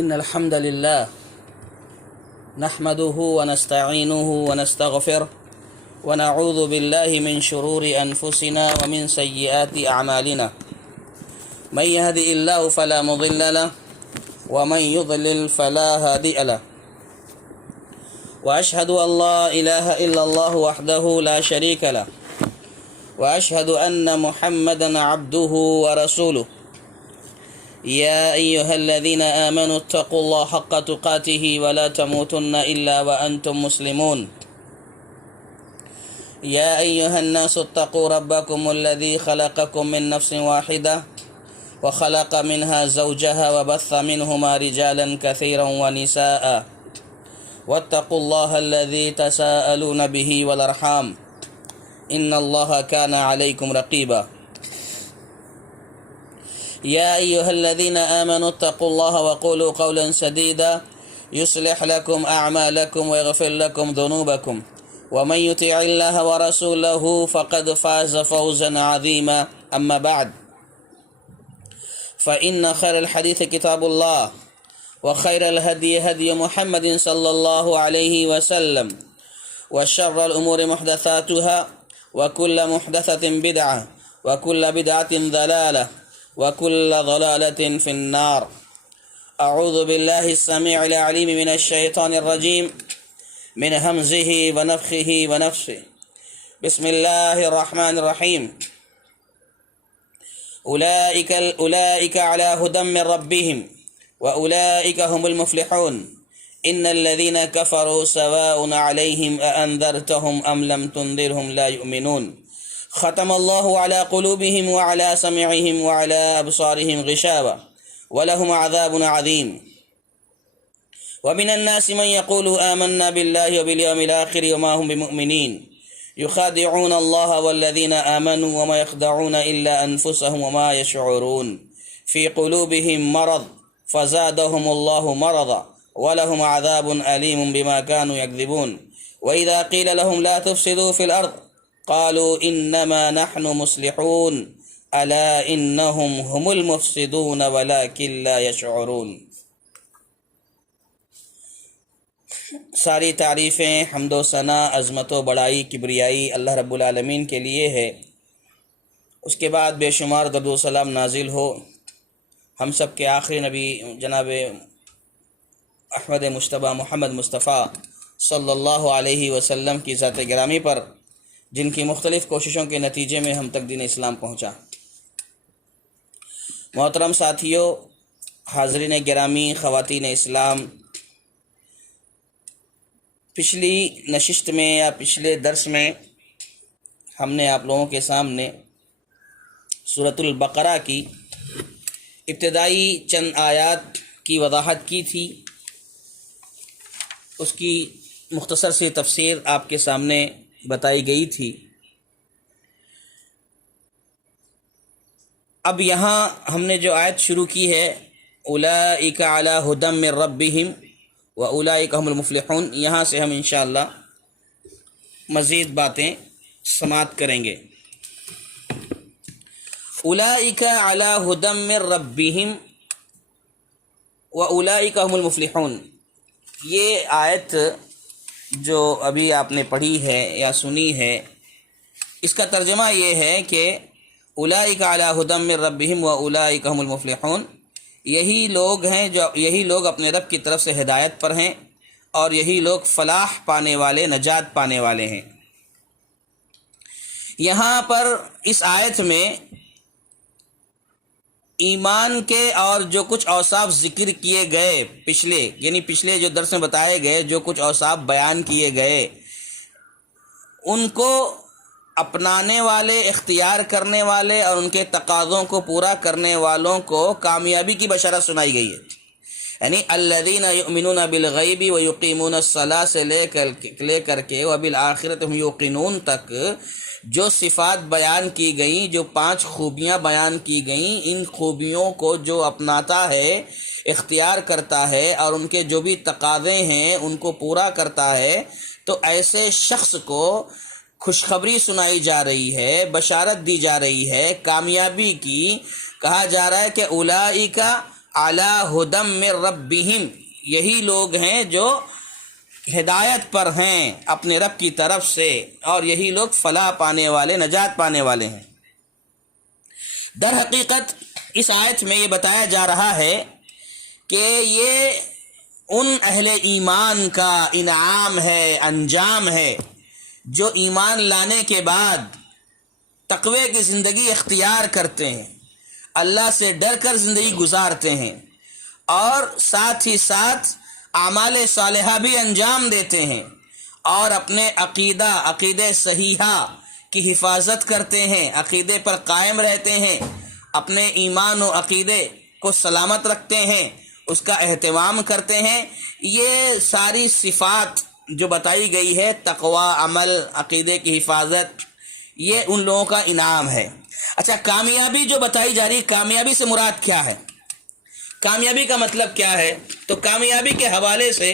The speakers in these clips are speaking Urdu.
إن الحمد لله نحمده ونستعينه ونستغفره ونعوذ بالله من شرور أنفسنا ومن سيئات أعمالنا من يهدئ الله فلا مضل له ومن يضلل فلا هادئ له وأشهد أن لا إله إلا الله وحده لا شريك له وأشهد أن محمدا عبده ورسوله يا أيها الذين آمنوا اتقوا الله حق تقاته ولا تموتن إلا وأنتم مسلمون يا أيها الناس اتقوا ربكم الذي خلقكم من نفس واحدة وخلق منها زوجها وبث منهما رجالا كثيرا ونساء واتقوا الله الذي تساءلون به والأرحام إن الله كان عليكم رقيبا يا أيها الذين آمنوا اتقوا الله وقولوا قولا سديدا يصلح لكم أعمالكم ويغفر لكم ذنوبكم ومن يطع الله ورسوله فقد فاز فوزا عظيما أما بعد فإن خير الحديث كتاب الله وخير الهدي هدي محمد صلى الله عليه وسلم وشر الأمور محدثاتها وكل محدثة بدعة وكل بدعة ضلالة وكل ضلالة في النار. أعوذ بالله السميع العليم من الشيطان الرجيم من همزه ونفخه ونفسه. بسم الله الرحمن الرحيم. أولئك على هدى من ربهم وأولئك هم المفلحون. إن الذين كفروا سواء عليهم أأنذرتهم أم لم تنذرهم لا يؤمنون. ختم الله على قلوبهم وعلى سمعهم وعلى أبصارهم غشاوة ولهم عذاب عظيم. ومن الناس من يقول آمنا بالله وباليوم الآخر وما هم بمؤمنين يخادعون الله والذين آمنوا وما يخدعون إلا أنفسهم وما يشعرون في قلوبهم مرض فزادهم الله مرضا ولهم عذاب أليم بما كانوا يكذبون. وإذا قيل لهم لا تفسدوا في الأرض قالوا إنما نحن مصلحون ألا إنهم هم المفسدون ولكن لا يشعرون. ساری تعریفیں حمد و ثنا عظمت و بڑائی کبریائی اللہ رب العالمین کے لیے ہے. اس کے بعد بے شمار درود و سلام نازل ہو ہم سب کے آخری نبی جناب احمد مجتبیٰ محمد مصطفیٰ صلی اللہ علیہ وسلم کی ذات گرامی پر جن کی مختلف کوششوں کے نتیجے میں ہم تک دین اسلام پہنچا. محترم ساتھیوں، حاضرین گرامی، خواتین اسلام، پچھلی نشست میں یا پچھلے درس میں ہم نے آپ لوگوں کے سامنے سورۃ البقرہ کی ابتدائی چند آیات کی وضاحت کی تھی. اس کی مختصر سی تفسیر آپ کے سامنے بتائی گئی تھی. اب یہاں ہم نے جو آیت شروع کی ہے اولئک علی ھدی من ربہم واولئک ھم المفلحون، یہاں سے ہم انشاءاللہ مزید باتیں سماعت کریں گے. اولئک علی ھدی من ربہم واولئک ھم المفلحون، یہ آیت جو ابھی آپ نے پڑھی ہے یا سنی ہے، اس کا ترجمہ یہ ہے کہ اولئک علی ھدی من ربہم واولئک ھم المفلحون، یہی لوگ ہیں جو یہی لوگ اپنے رب کی طرف سے ہدایت پر ہیں اور یہی لوگ فلاح پانے والے، نجات پانے والے ہیں. یہاں پر اس آیت میں ایمان کے اور جو کچھ اوصاف ذکر کیے گئے پچھلے جو درس میں بتائے گئے جو کچھ اوصاف بیان کیے گئے، ان کو اپنانے والے، اختیار کرنے والے اور ان کے تقاضوں کو پورا کرنے والوں کو کامیابی کی بشارت سنائی گئی ہے. یعنی الذین یؤمنون بالغیب ویقیمون الصلاۃ سے لے کر کے وبالآخرۃ ہم یوقنون تک جو صفات بیان کی گئیں، جو 5 خوبیاں بیان کی گئیں، ان خوبیوں کو جو اپناتا ہے، اختیار کرتا ہے اور ان کے جو بھی تقاضے ہیں ان کو پورا کرتا ہے، تو ایسے شخص کو خوشخبری سنائی جا رہی ہے، بشارت دی جا رہی ہے کامیابی کی. کہا جا رہا ہے کہ اولئک علی ھدی من ربہم، یہی لوگ ہیں جو ہدایت پر ہیں اپنے رب کی طرف سے، اور یہی لوگ فلاح پانے والے، نجات پانے والے ہیں. در حقیقت اس آیت میں یہ بتایا جا رہا ہے کہ یہ ان اہل ایمان کا انعام ہے، انجام ہے، جو ایمان لانے کے بعد تقوی کی زندگی اختیار کرتے ہیں، اللہ سے ڈر کر زندگی گزارتے ہیں، اور ساتھ ہی ساتھ اعمال صالحہ بھی انجام دیتے ہیں، اور اپنے عقیدہ صحیحہ کی حفاظت کرتے ہیں، عقیدے پر قائم رہتے ہیں، اپنے ایمان و عقیدے کو سلامت رکھتے ہیں، اس کا اہتمام کرتے ہیں. یہ ساری صفات جو بتائی گئی ہے، تقوی، عمل، عقیدے کی حفاظت، یہ ان لوگوں کا انعام ہے. اچھا، کامیابی جو بتائی جا رہی، کامیابی سے مراد کیا ہے؟ کامیابی کا مطلب کیا ہے؟ تو کامیابی کے حوالے سے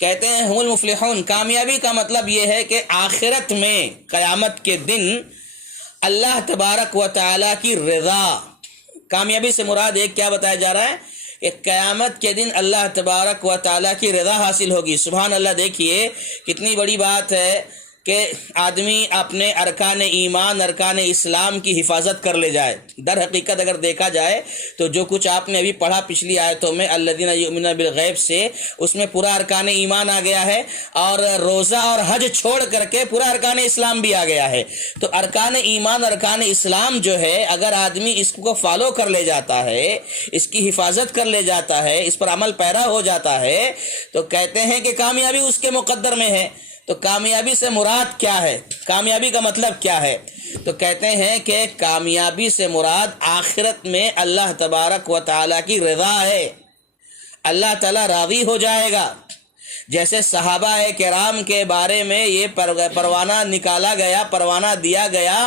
کہتے ہیں ہم المفلحون، کامیابی کا مطلب یہ ہے کہ آخرت میں قیامت کے دن اللہ تبارک و تعالیٰ کی رضا. کامیابی سے مراد ایک کیا بتایا جا رہا ہے کہ قیامت کے دن اللہ تبارک و تعالیٰ کی رضا حاصل ہوگی. سبحان اللہ، دیکھیے کتنی بڑی بات ہے کہ آدمی اپنے ارکان ایمان، ارکان اسلام کی حفاظت کر لے جائے. در حقیقت اگر دیکھا جائے تو جو کچھ آپ نے ابھی پڑھا پچھلی آیتوں میں، الذین یؤمنون بالغیب سے، اس میں پورا ارکان ایمان آ گیا ہے، اور روزہ اور حج چھوڑ کر کے پورا ارکان اسلام بھی آ گیا ہے. تو ارکان ایمان، ارکان اسلام جو ہے، اگر آدمی اس کو فالو کر لے جاتا ہے، اس کی حفاظت کر لے جاتا ہے، اس پر عمل پیرا ہو جاتا ہے، تو کہتے ہیں کہ کامیابی اس کے مقدر میں ہے. تو کامیابی سے مراد کیا ہے؟ کامیابی کا مطلب کیا ہے؟ تو کہتے ہیں کہ کامیابی سے مراد آخرت میں اللہ تبارک و تعالیٰ کی رضا ہے. اللہ تعالیٰ راضی ہو جائے گا. جیسے صحابہ کرام کے بارے میں یہ پروانہ نکالا گیا، پروانہ دیا گیا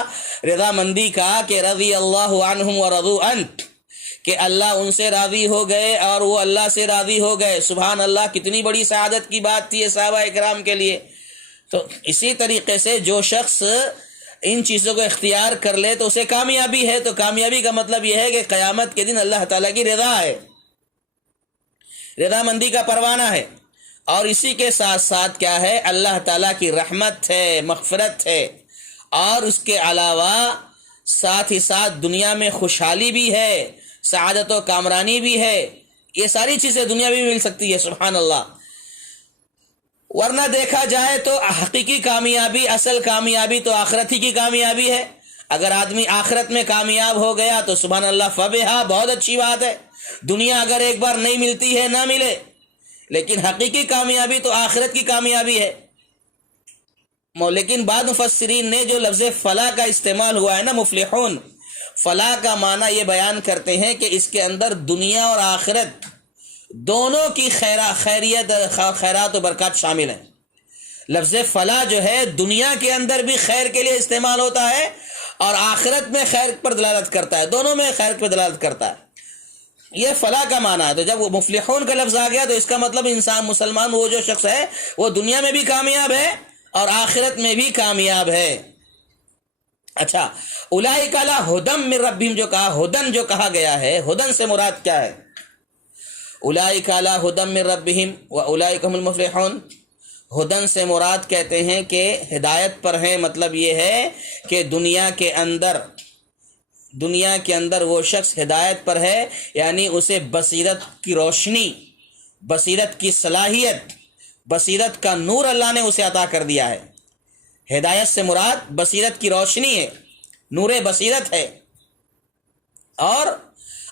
رضا مندی کا، کہ رضی اللہ عنہم ورضوا عنہ، کہ اللہ ان سے راضی ہو گئے اور وہ اللہ سے راضی ہو گئے. سبحان اللہ، کتنی بڑی سعادت کی بات تھی یہ صحابہ کرام کے لیے. تو اسی طریقے سے جو شخص ان چیزوں کو اختیار کر لے تو اسے کامیابی ہے. تو کامیابی کا مطلب یہ ہے کہ قیامت کے دن اللہ تعالیٰ کی رضا ہے، رضا مندی کا پروانہ ہے. اور اسی کے ساتھ ساتھ کیا ہے؟ اللہ تعالیٰ کی رحمت ہے، مغفرت ہے، اور اس کے علاوہ ساتھ ہی ساتھ دنیا میں خوشحالی بھی ہے، سعادت و کامرانی بھی ہے. یہ ساری چیزیں دنیا میں بھی مل سکتی ہے. سبحان اللہ. ورنہ دیکھا جائے تو حقیقی کامیابی، اصل کامیابی تو آخرت ہی کی کامیابی ہے. اگر آدمی آخرت میں کامیاب ہو گیا تو سبحان اللہ، فبہا، بہت اچھی بات ہے. دنیا اگر ایک بار نہیں ملتی ہے، نہ ملے، لیکن حقیقی کامیابی تو آخرت کی کامیابی ہے. لیکن بعض مفسرین نے جو لفظ فلاح کا استعمال ہوا ہے نا، مفلحون، فلاح کا معنی یہ بیان کرتے ہیں کہ اس کے اندر دنیا اور آخرت دونوں کی خیرات و برکات شامل ہیں. لفظ فلاح جو ہے دنیا کے اندر بھی خیر کے لیے استعمال ہوتا ہے، اور آخرت میں خیر پر دلالت کرتا ہے، دونوں میں خیر پر دلالت کرتا ہے. یہ فلاح کا معنی ہے. تو جب وہ مفلحون کا لفظ آ گیا تو اس کا مطلب انسان، مسلمان، وہ جو شخص ہے وہ دنیا میں بھی کامیاب ہے اور آخرت میں بھی کامیاب ہے. اچھا، اولئک علی ھدی من ربہم جو کہا، ھدن جو کہا گیا ہے، ھدن سے مراد کیا ہے؟ اولئک علی ھدی من ربہم واولئک هم المفلحون. ھدن سے مراد کہتے ہیں کہ ہدایت پر ہیں. مطلب یہ ہے کہ دنیا کے اندر وہ شخص ہدایت پر ہے، یعنی اسے بصیرت کی روشنی، بصیرت کی صلاحیت، بصیرت کا نور اللہ نے اسے عطا کر دیا ہے. ہدایت سے مراد بصیرت کی روشنی ہے، نور بصیرت ہے، اور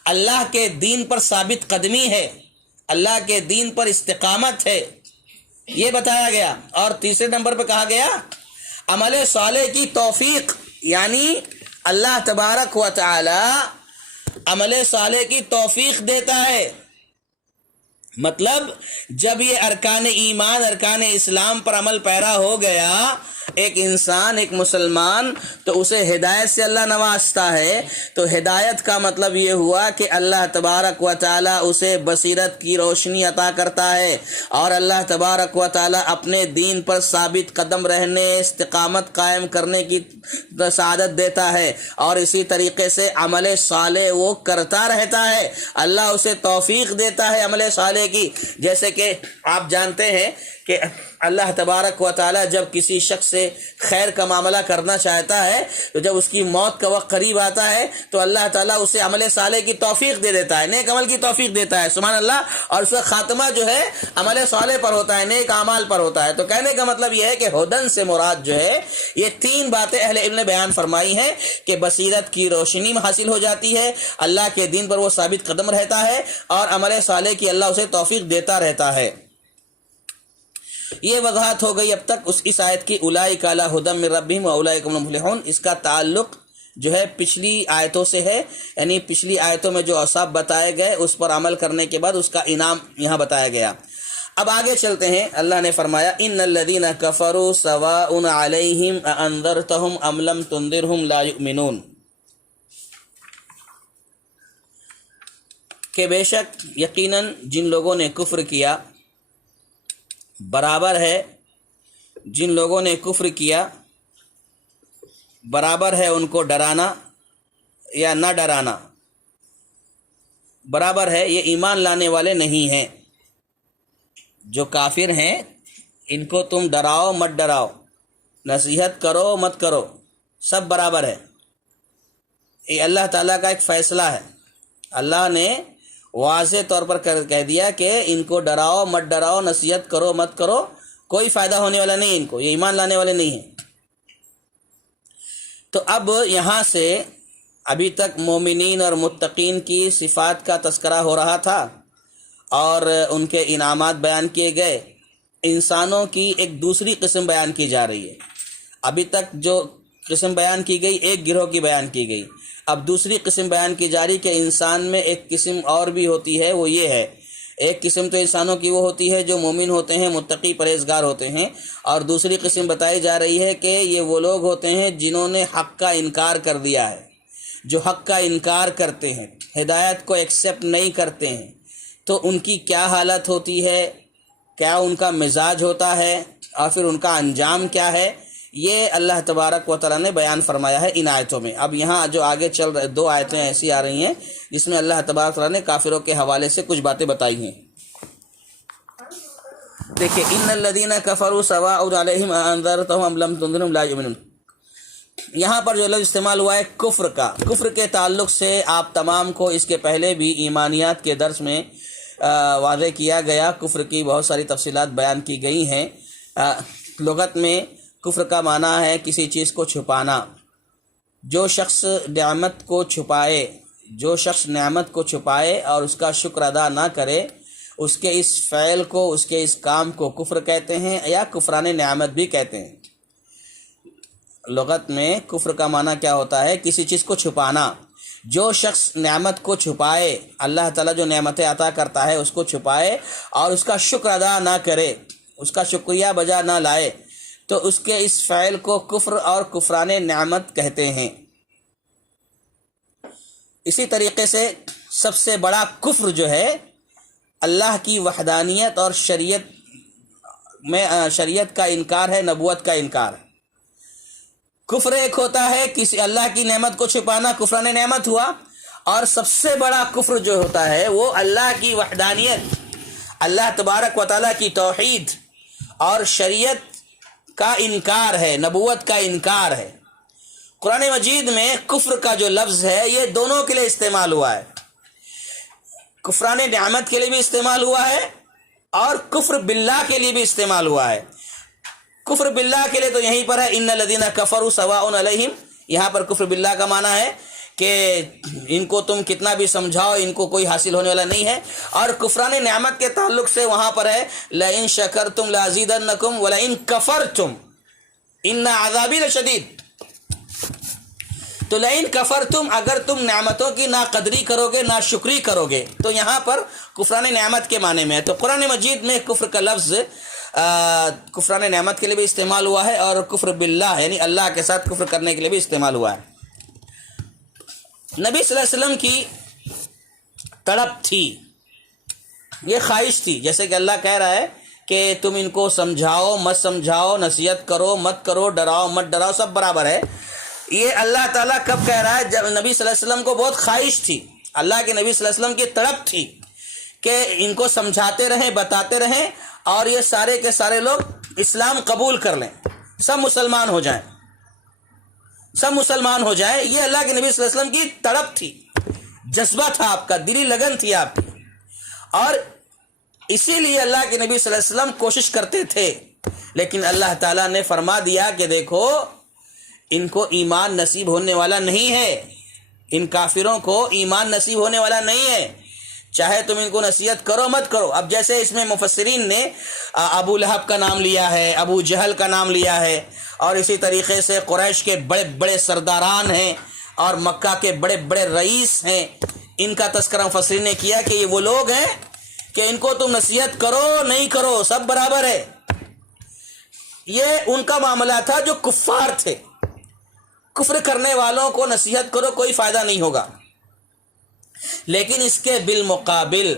اللہ کے دین پر ثابت قدمی ہے، اللہ کے دین پر استقامت ہے، یہ بتایا گیا. اور تیسرے نمبر پہ کہا گیا عمل صالح کی توفیق، یعنی اللہ تبارک و تعالی عمل صالح کی توفیق دیتا ہے. مطلب جب یہ ارکان ایمان، ارکان اسلام پر عمل پیرا ہو گیا، ایک انسان، ایک مسلمان، تو اسے ہدایت سے اللہ نوازتا ہے، تو ہدایت کا مطلب یہ ہوا کہ اللہ تبارک و تعالی اسے بصیرت کی روشنی عطا کرتا ہے، اور اللہ تبارک و تعالی اپنے دین پر ثابت قدم رہنے، استقامت قائم کرنے کی سعادت دیتا ہے، اور اسی طریقے سے عمل صالح وہ کرتا رہتا ہے، اللہ اسے توفیق دیتا ہے عمل صالح کی۔ جیسے کہ آپ جانتے ہیں کہ اللہ تبارک و تعالی جب کسی شخص سے خیر کا معاملہ کرنا چاہتا ہے، تو جب اس کی موت کا وقت قریب آتا ہے تو اللہ تعالیٰ اسے عمل صالح کی توفیق دے دیتا ہے، نیک عمل کی توفیق دیتا ہے، سبحان اللہ، اور اس کا خاتمہ جو ہے عمل صالح پر ہوتا ہے، نیک اعمال پر ہوتا ہے۔ تو کہنے کا مطلب یہ ہے کہ ہدن سے مراد جو ہے یہ تین باتیں اہل علم نے بیان فرمائی ہیں کہ بصیرت کی روشنی حاصل ہو جاتی ہے، اللہ کے دین پر وہ ثابت قدم رہتا ہے، اور عمل صالح کی اللہ اسے توفیق دیتا رہتا ہے۔ یہ وضاحت ہو گئی اب تک اس آیت کی، اولئک علی ھدی من ربہم واولئک هم المفلحون۔ اس کا تعلق جو ہے پچھلی آیتوں سے ہے، یعنی پچھلی آیتوں میں جو اوصاف بتائے گئے اس پر عمل کرنے کے بعد اس کا انعام یہاں بتایا گیا۔ اب آگے چلتے ہیں، اللہ نے فرمایا ان الذین کفروا سواء علیہم اانذرتہم ام لم تنذرہم لا یؤمنون، کہ بے شک یقیناً جن لوگوں نے کفر کیا، برابر ہے جن لوگوں نے کفر کیا، برابر ہے ان کو ڈرانا یا نہ ڈرانا، برابر ہے، یہ ایمان لانے والے نہیں ہیں۔ جو کافر ہیں ان کو تم ڈراؤ مت ڈراؤ، نصیحت کرو مت کرو، سب برابر ہے۔ یہ اللہ تعالیٰ کا ایک فیصلہ ہے، اللہ نے واضح طور پر کہہ دیا کہ ان کو ڈراؤ مت ڈراؤ، نصیحت کرو مت کرو، کوئی فائدہ ہونے والا نہیں ان کو، یہ ایمان لانے والے نہیں ہیں۔ تو اب یہاں سے ابھی تک مومنین اور متقین کی صفات کا تذکرہ ہو رہا تھا اور ان کے انعامات بیان کیے گئے۔ انسانوں کی ایک دوسری قسم بیان کی جا رہی ہے۔ ابھی تک جو قسم بیان کی گئی ایک گروہ کی بیان کی گئی، اب دوسری قسم بیان کی جا رہی کہ انسان میں ایک قسم اور بھی ہوتی ہے، وہ یہ ہے، ایک قسم تو انسانوں کی وہ ہوتی ہے جو مومن ہوتے ہیں، متقی پرہیزگار ہوتے ہیں، اور دوسری قسم بتائی جا رہی ہے کہ یہ وہ لوگ ہوتے ہیں جنہوں نے حق کا انکار کر دیا ہے، جو حق کا انکار کرتے ہیں، ہدایت کو ایکسیپٹ نہیں کرتے ہیں، تو ان کی کیا حالت ہوتی ہے، کیا ان کا مزاج ہوتا ہے، اور پھر ان کا انجام کیا ہے، یہ اللہ تبارک و تعالیٰ نے بیان فرمایا ہے ان آیتوں میں۔ اب یہاں جو آگے چل رہے دو آیتیں ایسی آ رہی ہیں جس میں اللہ تبارک و تعالیٰ نے کافروں کے حوالے سے کچھ باتیں بتائی ہیں۔ دیکھیں، ان الذین کفروا سواء علیہم انذرتہم ام لم تنذرہم لا یؤمنون، یہاں پر جو لفظ استعمال ہوا ہے کفر کا، کفر کے تعلق سے آپ تمام کو اس کے پہلے بھی ایمانیات کے درس میں واضح کیا گیا، کفر کی بہت ساری تفصیلات بیان کی گئی ہیں۔ لغت میں کفر کا معنی ہے کسی چیز کو چھپانا۔ جو شخص نعمت کو چھپائے اور اس کا شکر ادا نہ کرے، اس کے اس فعل کو، اس کے اس کام کو کفر کہتے ہیں، یا کفران نعمت بھی کہتے ہیں۔ لغت میں کفر کا معنی کیا ہوتا ہے؟ کسی چیز کو چھپانا۔ جو شخص نعمت کو چھپائے، اللہ تعالیٰ جو نعمتیں عطا کرتا ہے اس کو چھپائے اور اس کا شکر ادا نہ کرے، اس کا شکریہ بجا نہ لائے، تو اس کے اس فعل کو کفر اور کفران نعمت کہتے ہیں۔ اسی طریقے سے سب سے بڑا کفر جو ہے اللہ کی وحدانیت اور شریعت کا انکار ہے، نبوت کا انکار ہے۔ کفر ایک ہوتا ہے کسی اللہ کی نعمت کو چھپانا، کفران نعمت ہوا، اور سب سے بڑا کفر جو ہوتا ہے وہ اللہ کی وحدانیت، اللہ تبارک و تعالیٰ کی توحید اور شریعت کا انکار ہے، نبوت کا انکار ہے۔ قرآن مجید میں کفر کا جو لفظ ہے یہ دونوں کے لیے استعمال ہوا ہے، کفران نعمت کے لیے بھی استعمال ہوا ہے اور کفر باللہ کے لیے بھی استعمال ہوا ہے۔ کفر باللہ کے لیے تو یہیں پر ہے ان الذین کفروا سواء علیہم، یہاں پر کفر باللہ کا معنی ہے کہ ان کو تم کتنا بھی سمجھاؤ ان کو کوئی حاصل ہونے والا نہیں ہے، اور کفران نعمت کے تعلق سے وہاں پر ہے لئن شکرتم لازیدنکم ولئن کفرتم ان عذابی لشدید۔ تو لئن کفرتم، اگر تم نعمتوں کی ناقدری کرو گے، ناشکری کرو گے، تو یہاں پر کفران نعمت کے معنی میں ہے۔ تو قرآن مجید میں کفر کا لفظ کفران نعمت کے لیے بھی استعمال ہوا ہے اور کفر باللہ یعنی اللہ کے ساتھ کفر کرنے کے لیے بھی استعمال ہوا ہے۔ نبی صلی اللہ علیہ وسلم کی تڑپ تھی، یہ خواہش تھی، جیسے کہ اللہ کہہ رہا ہے کہ تم ان کو سمجھاؤ مت سمجھاؤ، نصیحت کرو مت کرو، ڈراؤ مت ڈراؤ، سب برابر ہے۔ یہ اللہ تعالیٰ کب کہہ رہا ہے؟ جب نبی صلی اللہ علیہ وسلم کو بہت خواہش تھی، اللہ کے نبی صلی اللہ علیہ وسلم کی تڑپ تھی کہ ان کو سمجھاتے رہیں بتاتے رہیں اور یہ سارے کے سارے لوگ اسلام قبول کر لیں، سب مسلمان ہو جائیں، سب مسلمان ہو جائیں۔ یہ اللہ کے نبی صلی اللہ علیہ وسلم کی تڑپ تھی، جذبہ تھا آپ کا، دلی لگن تھی آپ کی، اور اسی لیے اللہ کے نبی صلی اللہ علیہ وسلم کوشش کرتے تھے۔ لیکن اللہ تعالیٰ نے فرما دیا کہ دیکھو ان کو ایمان نصیب ہونے والا نہیں ہے، ان کافروں کو ایمان نصیب ہونے والا نہیں ہے، چاہے تم ان کو نصیحت کرو مت کرو۔ اب جیسے اس میں مفسرین نے ابو لہب کا نام لیا ہے، ابو جہل کا نام لیا ہے، اور اسی طریقے سے قریش کے بڑے بڑے سرداران ہیں اور مکہ کے بڑے بڑے رئیس ہیں، ان کا تذکرہ مفسرین نے کیا کہ یہ وہ لوگ ہیں کہ ان کو تم نصیحت کرو نہیں کرو سب برابر ہے۔ یہ ان کا معاملہ تھا جو کفار تھے، کفر کرنے والوں کو نصیحت کرو کوئی فائدہ نہیں ہوگا۔ لیکن اس کے بالمقابل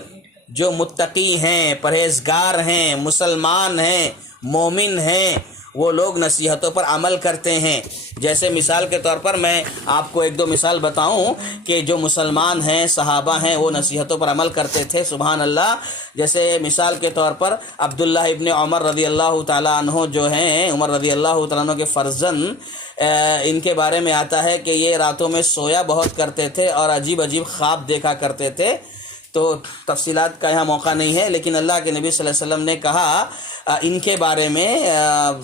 جو متقی ہیں، پرہیزگار ہیں، مسلمان ہیں، مومن ہیں، وہ لوگ نصیحتوں پر عمل کرتے ہیں۔ جیسے مثال کے طور پر میں آپ کو ایک دو مثال بتاؤں کہ جو مسلمان ہیں، صحابہ ہیں، وہ نصیحتوں پر عمل کرتے تھے، سبحان اللہ۔ جیسے مثال کے طور پر عبداللہ ابن عمر رضی اللہ تعالیٰ عنہ جو ہیں، عمر رضی اللہ تعالیٰ عنہ کے فرزند، ان کے بارے میں آتا ہے کہ یہ راتوں میں سویا بہت کرتے تھے اور عجیب عجیب خواب دیکھا کرتے تھے۔ تو تفصیلات کا یہاں موقع نہیں ہے، لیکن اللہ کے نبی صلی اللہ علیہ وسلم نے کہا ان کے بارے میں،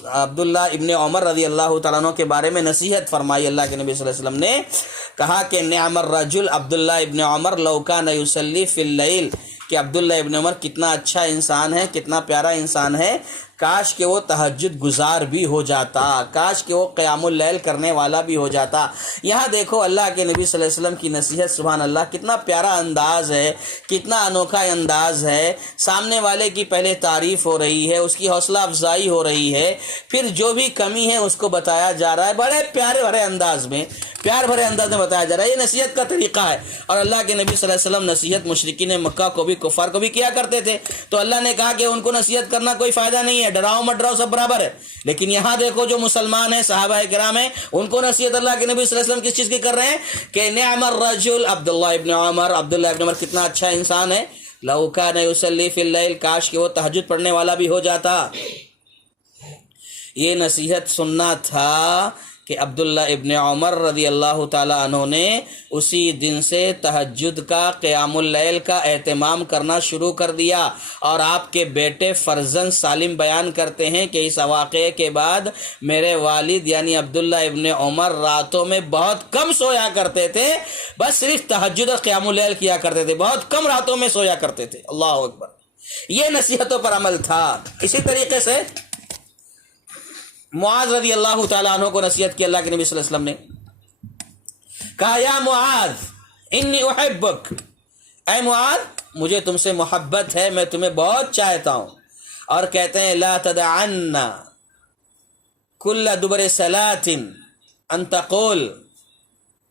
عبداللہ ابن عمر رضی اللہ تعالیٰ عنہ کے بارے میں نصیحت فرمائی۔ اللہ کے نبی صلی اللہ علیہ وسلم نے کہا کہ نعم الرجل عبداللہ ابن عمر لو کان یصلی فی اللیل، کہ عبداللہ ابن عمر کتنا اچھا انسان ہے، کتنا پیارا انسان ہے، کاش کہ وہ تہجد گزار بھی ہو جاتا، کاش کہ وہ قیام اللیل کرنے والا بھی ہو جاتا۔ یہاں دیکھو اللہ کے نبی صلی اللہ علیہ وسلم کی نصیحت، سبحان اللہ، کتنا پیارا انداز ہے، کتنا انوکھا انداز ہے۔ سامنے والے کی پہلے تعریف ہو رہی ہے، اس کی حوصلہ افزائی ہو رہی ہے، پھر جو بھی کمی ہے اس کو بتایا جا رہا ہے، بڑے پیارے بھرے انداز میں، پیار بھرے انداز میں بتایا جا رہا ہے۔ یہ نصیحت کا طریقہ ہے، اور اللہ کے نبی صلی اللہ علیہ وسلم نصیحت مشرکین مکہ کو بھی، کفار کو بھی کیا کرتے تھے۔ تو اللہ نے کہا کہ ان کو نصیحت کرنا کوئی فائدہ نہیں ہے، ڈراؤ مت ڈراؤ سب برابر ہے۔ لیکن یہاں دیکھو جو مسلمان ہیں، صحابہ کرام ہیں، ان کو نصیحت اللہ کے نبی صلی اللہ علیہ وسلم کس چیز کی کر رہے ہیں کہ نعم الرجل عبداللہ ابن عمر، عبداللہ ابن عمر کتنا اچھا انسان ہے، لو کان یصلی فی اللیل، کاش کہ وہ تہجد پڑھنے والا بھی ہو جاتا۔ یہ نصیحت سننا تھا کہ عبداللہ ابن عمر رضی اللہ تعالیٰ عنہ نے اسی دن سے تہجد کا، قیام اللیل کا اہتمام کرنا شروع کر دیا۔ اور آپ کے بیٹے فرزند سالم بیان کرتے ہیں کہ اس واقعے کے بعد میرے والد یعنی عبداللہ ابن عمر راتوں میں بہت کم سویا کرتے تھے، بس صرف تہجد اور قیام اللیل کیا کرتے تھے، بہت کم راتوں میں سویا کرتے تھے۔ اللہ اکبر، یہ نصیحتوں پر عمل تھا۔ اسی طریقے سے معاذ رضی اللہ تعالیٰ عنہ کو نصیحت کی اللہ کے نبی صلی اللہ علیہ وسلم نے، کہا یا معاذ انی احبک، اے معاذ مجھے تم سے محبت ہے، میں تمہیں بہت چاہتا ہوں۔ اور کہتے ہیں لا تدعن کل دبر صلاۃ ان تقول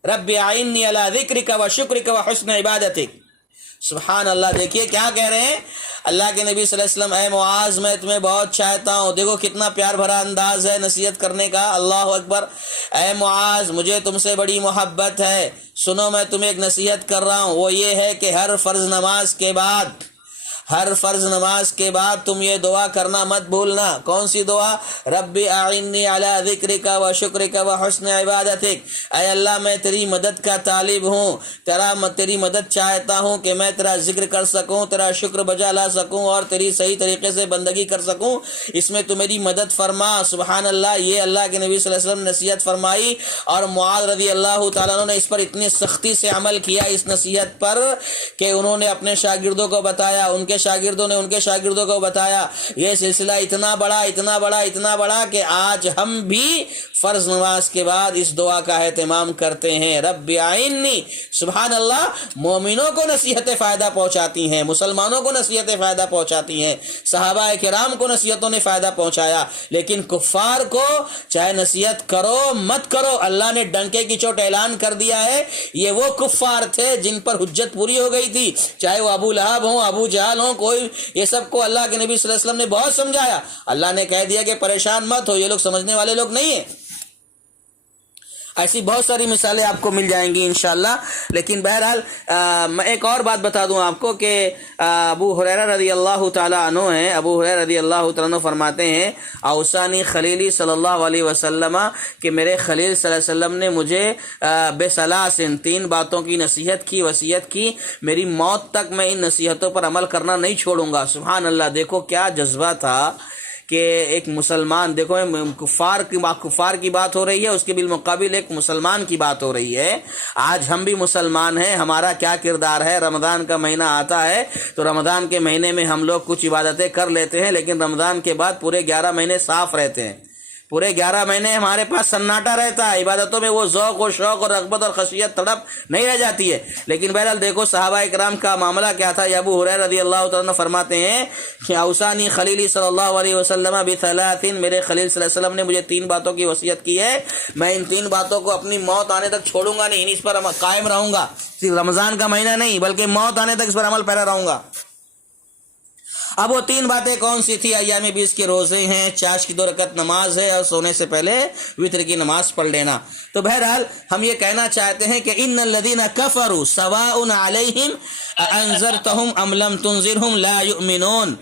رب اعنی علی ذکرک و شکرک و حسن عبادتک۔ سبحان اللہ، دیکھیے کیا کہہ رہے ہیں اللہ کے نبی صلی اللہ علیہ وسلم، اے معاذ میں تمہیں بہت چاہتا ہوں۔ دیکھو کتنا پیار بھرا انداز ہے نصیحت کرنے کا، اللہ اکبر۔ اے معاذ مجھے تم سے بڑی محبت ہے، سنو میں تمہیں ایک نصیحت کر رہا ہوں، وہ یہ ہے کہ ہر فرض نماز کے بعد تم یہ دعا کرنا مت بھولنا۔ کون سی دعا؟ رب اعنی علی ذکرک و شکرک و حسن عبادتک، اے اللہ میں تیری مدد کا طالب ہوں، تیری مدد چاہتا ہوں کہ میں تیرا ذکر کر سکوں، تیرا شکر بجا لا سکوں اور تیری صحیح طریقے سے بندگی کر سکوں، اس میں تو میری مدد فرما۔ سبحان اللہ، یہ اللہ کے نبی صلی اللہ علیہ وسلم نے نصیحت فرمائی، اور معاذ رضی اللہ تعالیٰ عنہ نے اس پر اتنی سختی سے عمل کیا، اس نصیحت پر، کہ انہوں نے اپنے شاگردوں کو بتایا، ان کے شاگردوں نے ان کے شاگردوں کو بتایا۔ یہ سلسلہ اتنا بڑا کہ آج ہم بھی فرض نماز کے بعد اس دعا کا اہتمام کرتے ہیں، رب اعینی، سبحان اللہ، مومنوں کو نصیحتیں فائدہ پہنچاتی ہیں، مسلمانوں کو نصیحتیں فائدہ پہنچاتی ہیں، صحابہ کرام کو نصیحتوں نے فائدہ پہنچایا، لیکن کفار کو چاہے نصیحت کرو مت کرو، اللہ نے ڈنکے کی چوٹ اعلان کر دیا ہے۔ یہ وہ کفار تھے جن پر حجت پوری ہو گئی تھی، چاہے وہ ابو لہب ہوں، ابو جہل ہوں، کوئی، یہ سب کو اللہ کے نبی صلی اللہ علیہ وسلم نے بہت سمجھایا۔ اللہ نے کہہ دیا کہ پریشان مت ہو، یہ لوگ سمجھنے والے لوگ نہیں ہیں۔ ایسی بہت ساری مثالیں آپ کو مل جائیں گی انشاءاللہ، لیکن بہرحال میں ایک اور بات بتا دوں آپ کو کہ ابو ہریرہ رضی اللہ تعالیٰ عنہ ہیں، ابو ہریرہ رضی اللہ تعالیٰ عنہ فرماتے ہیں، اوصانی خلیلی صلی اللہ علیہ وسلم، کہ میرے خلیل صلی اللہ علیہ وسلم نے مجھے بثلاث، 3 باتوں کی نصیحت کی، وصیت کی، میری موت تک میں ان نصیحتوں پر عمل کرنا نہیں چھوڑوں گا۔ سبحان اللہ، دیکھو کیا جذبہ تھا کہ ایک مسلمان، دیکھو کفار کی بات ہو رہی ہے، اس کے بالمقابل ایک مسلمان کی بات ہو رہی ہے۔ آج ہم بھی مسلمان ہیں، ہمارا کیا کردار ہے؟ رمضان کا مہینہ آتا ہے تو رمضان کے مہینے میں ہم لوگ کچھ عبادتیں کر لیتے ہیں، لیکن رمضان کے بعد پورے 11 مہینے صاف رہتے ہیں، پورے 11 مہینے ہمارے پاس سناٹا رہتا ہے، عبادتوں میں وہ ذوق و شوق اور رغبت اور خشیت تڑپ نہیں رہ جاتی ہے۔ لیکن بہرحال دیکھو صحابہ کرام کا معاملہ کیا تھا۔ ابو ہریرہ رضی اللہ تعالیٰ عنہ فرماتے ہیں کہ اوصانی خلیلی صلی اللہ علیہ وسلم بثلاث، میرے خلیل صلی اللہ علیہ وسلم نے مجھے 3 باتوں کی وصیت کی ہے، میں ان 3 باتوں کو اپنی موت آنے تک چھوڑوں گا نہیں، اس پر قائم رہوں گا، صرف رمضان کا مہینہ نہیں بلکہ موت آنے تک اس پر عمل پیرا رہوں گا۔ اب وہ 3 باتیں کون سی تھی؟ ایام 20 کے روزے ہیں، چاش کی 2 رکعت نماز ہے، اور سونے سے پہلے وتر کی نماز پڑھ لینا۔ تو بہرحال ہم یہ کہنا چاہتے ہیں کہ ان الذین کفروا سواء علیہم انذرتہم ام لم تنذرہم لا یؤمنون،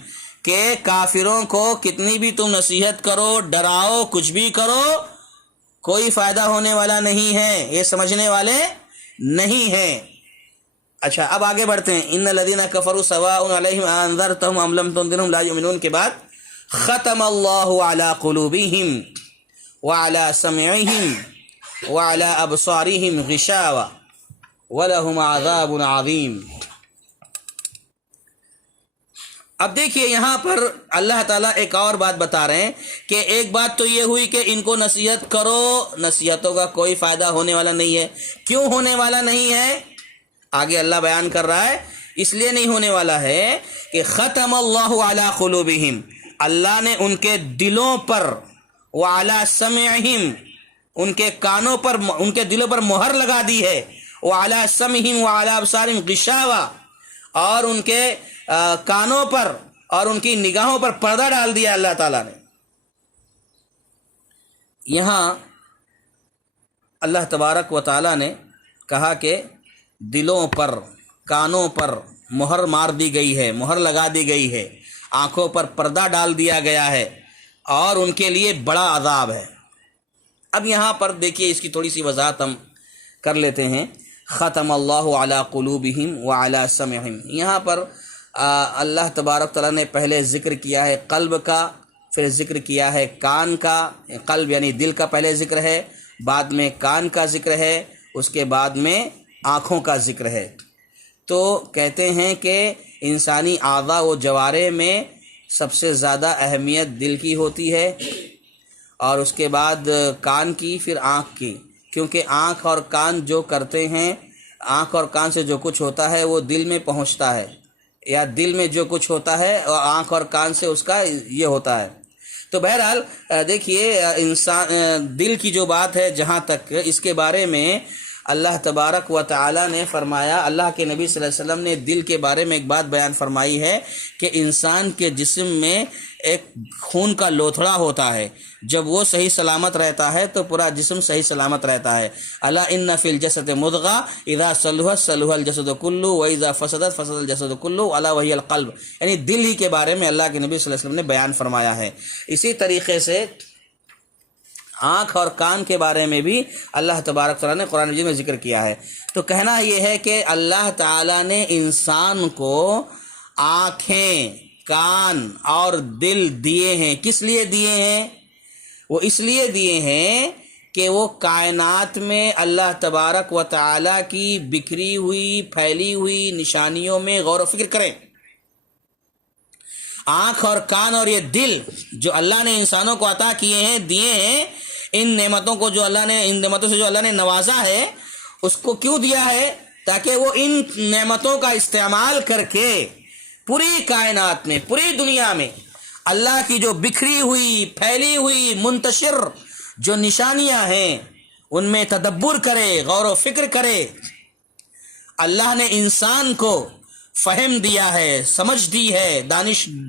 کہ کافروں کو کتنی بھی تم نصیحت کرو، ڈراؤ، کچھ بھی کرو، کوئی فائدہ ہونے والا نہیں ہے، یہ سمجھنے والے نہیں ہیں۔ اچھا اب آگے بڑھتے ہیں۔ ان الذین کفروا سواء علیہم انذرتہم ام لم تنذرہم لا یؤمنون کے بعد ختم اللہ علی قلوبہم وعلی سمعہم وعلی ابصارہم غشاوہ ولہم عذاب عظیم۔ اب دیکھیے یہاں پر اللہ تعالیٰ ایک اور بات بتا رہے ہیں کہ ایک بات تو یہ ہوئی کہ ان کو نصیحت کرو، نصیحتوں کا کوئی فائدہ ہونے والا نہیں ہے۔ کیوں ہونے والا نہیں ہے؟ آگے اللہ بیان کر رہا ہے، اس لیے نہیں ہونے والا ہے کہ ختم اللہ علی قلوبہم، اللہ نے ان کے دلوں پر، وعلی سمعہم، ان کے کانوں پر، ان کے دلوں پر مہر لگا دی ہے، وعلی سمعہم وعلی ابصارہم غشاوہ، اور ان کے کانوں پر اور ان کی نگاہوں پر پردہ ڈال دیا اللہ تعالیٰ نے۔ یہاں اللہ تبارک و تعالیٰ نے کہا کہ دلوں پر، کانوں پر مہر مار دی گئی ہے، مہر لگا دی گئی ہے، آنکھوں پر پردہ ڈال دیا گیا ہے، اور ان کے لیے بڑا عذاب ہے۔ اب یہاں پر دیکھیے اس کی تھوڑی سی وضاحت ہم کر لیتے ہیں۔ ختم اللہ علی قلوبہم وعلی سمعہم، یہاں پر اللہ تبارک تعالیٰ نے پہلے ذکر کیا ہے قلب کا، پھر ذکر کیا ہے کان کا، قلب یعنی دل کا پہلے ذکر ہے، بعد میں کان کا ذکر ہے، اس کے بعد میں آنکھوں کا ذکر ہے۔ تو کہتے ہیں کہ انسانی اعضاء و جوارح میں سب سے زیادہ اہمیت دل کی ہوتی ہے، اور اس کے بعد کان کی، پھر آنکھ کی، کیونکہ آنکھ اور کان جو کرتے ہیں، آنکھ اور کان سے جو کچھ ہوتا ہے وہ دل میں پہنچتا ہے، یا دل میں جو کچھ ہوتا ہے اور آنکھ اور کان سے اس کا یہ ہوتا ہے۔ تو بہرحال دیکھیے انسان دل کی جو بات ہے، جہاں تک اس کے بارے میں اللہ تبارک و تعالی نے فرمایا، اللہ کے نبی صلی اللہ علیہ وسلم نے دل کے بارے میں ایک بات بیان فرمائی ہے کہ انسان کے جسم میں ایک خون کا لوتھڑا ہوتا ہے، جب وہ صحیح سلامت رہتا ہے تو پورا جسم صحیح سلامت رہتا ہے۔ الا ان فی الجسد مضغہ اذا صلحت صلح الجسد کلہ واذا فسدت فسد الجسد کلہ الا وہی القلب، یعنی دل ہی کے بارے میں اللہ کے نبی صلی اللہ علیہ وسلم نے بیان فرمایا ہے۔ اسی طریقے سے آنکھ اور کان کے بارے میں بھی اللہ تبارک تعالیٰ نے قرآن مجید میں ذکر کیا ہے۔ تو کہنا یہ ہے کہ اللہ تعالیٰ نے انسان کو آنکھیں، کان اور دل دیے ہیں۔ کس لیے دیے ہیں؟ وہ اس لیے دیے ہیں کہ وہ کائنات میں اللہ تبارک و تعالیٰ کی بکھری ہوئی، پھیلی ہوئی نشانیوں میں غور و فکر کریں۔ آنکھ اور کان اور یہ دل جو اللہ نے انسانوں کو عطا کیے ہیں، دیے ہیں، ان نعمتوں کو جو اللہ نے، ان نعمتوں سے جو اللہ نے نوازا ہے، اس کو کیوں دیا ہے؟ تاکہ وہ ان نعمتوں کا استعمال کر کے پوری کائنات میں، پوری دنیا میں اللہ کی جو بکھری ہوئی، پھیلی ہوئی، منتشر جو نشانیاں ہیں ان میں تدبر کرے، غور و فکر کرے۔ اللہ نے انسان کو فہم دیا ہے، سمجھ دی ہے،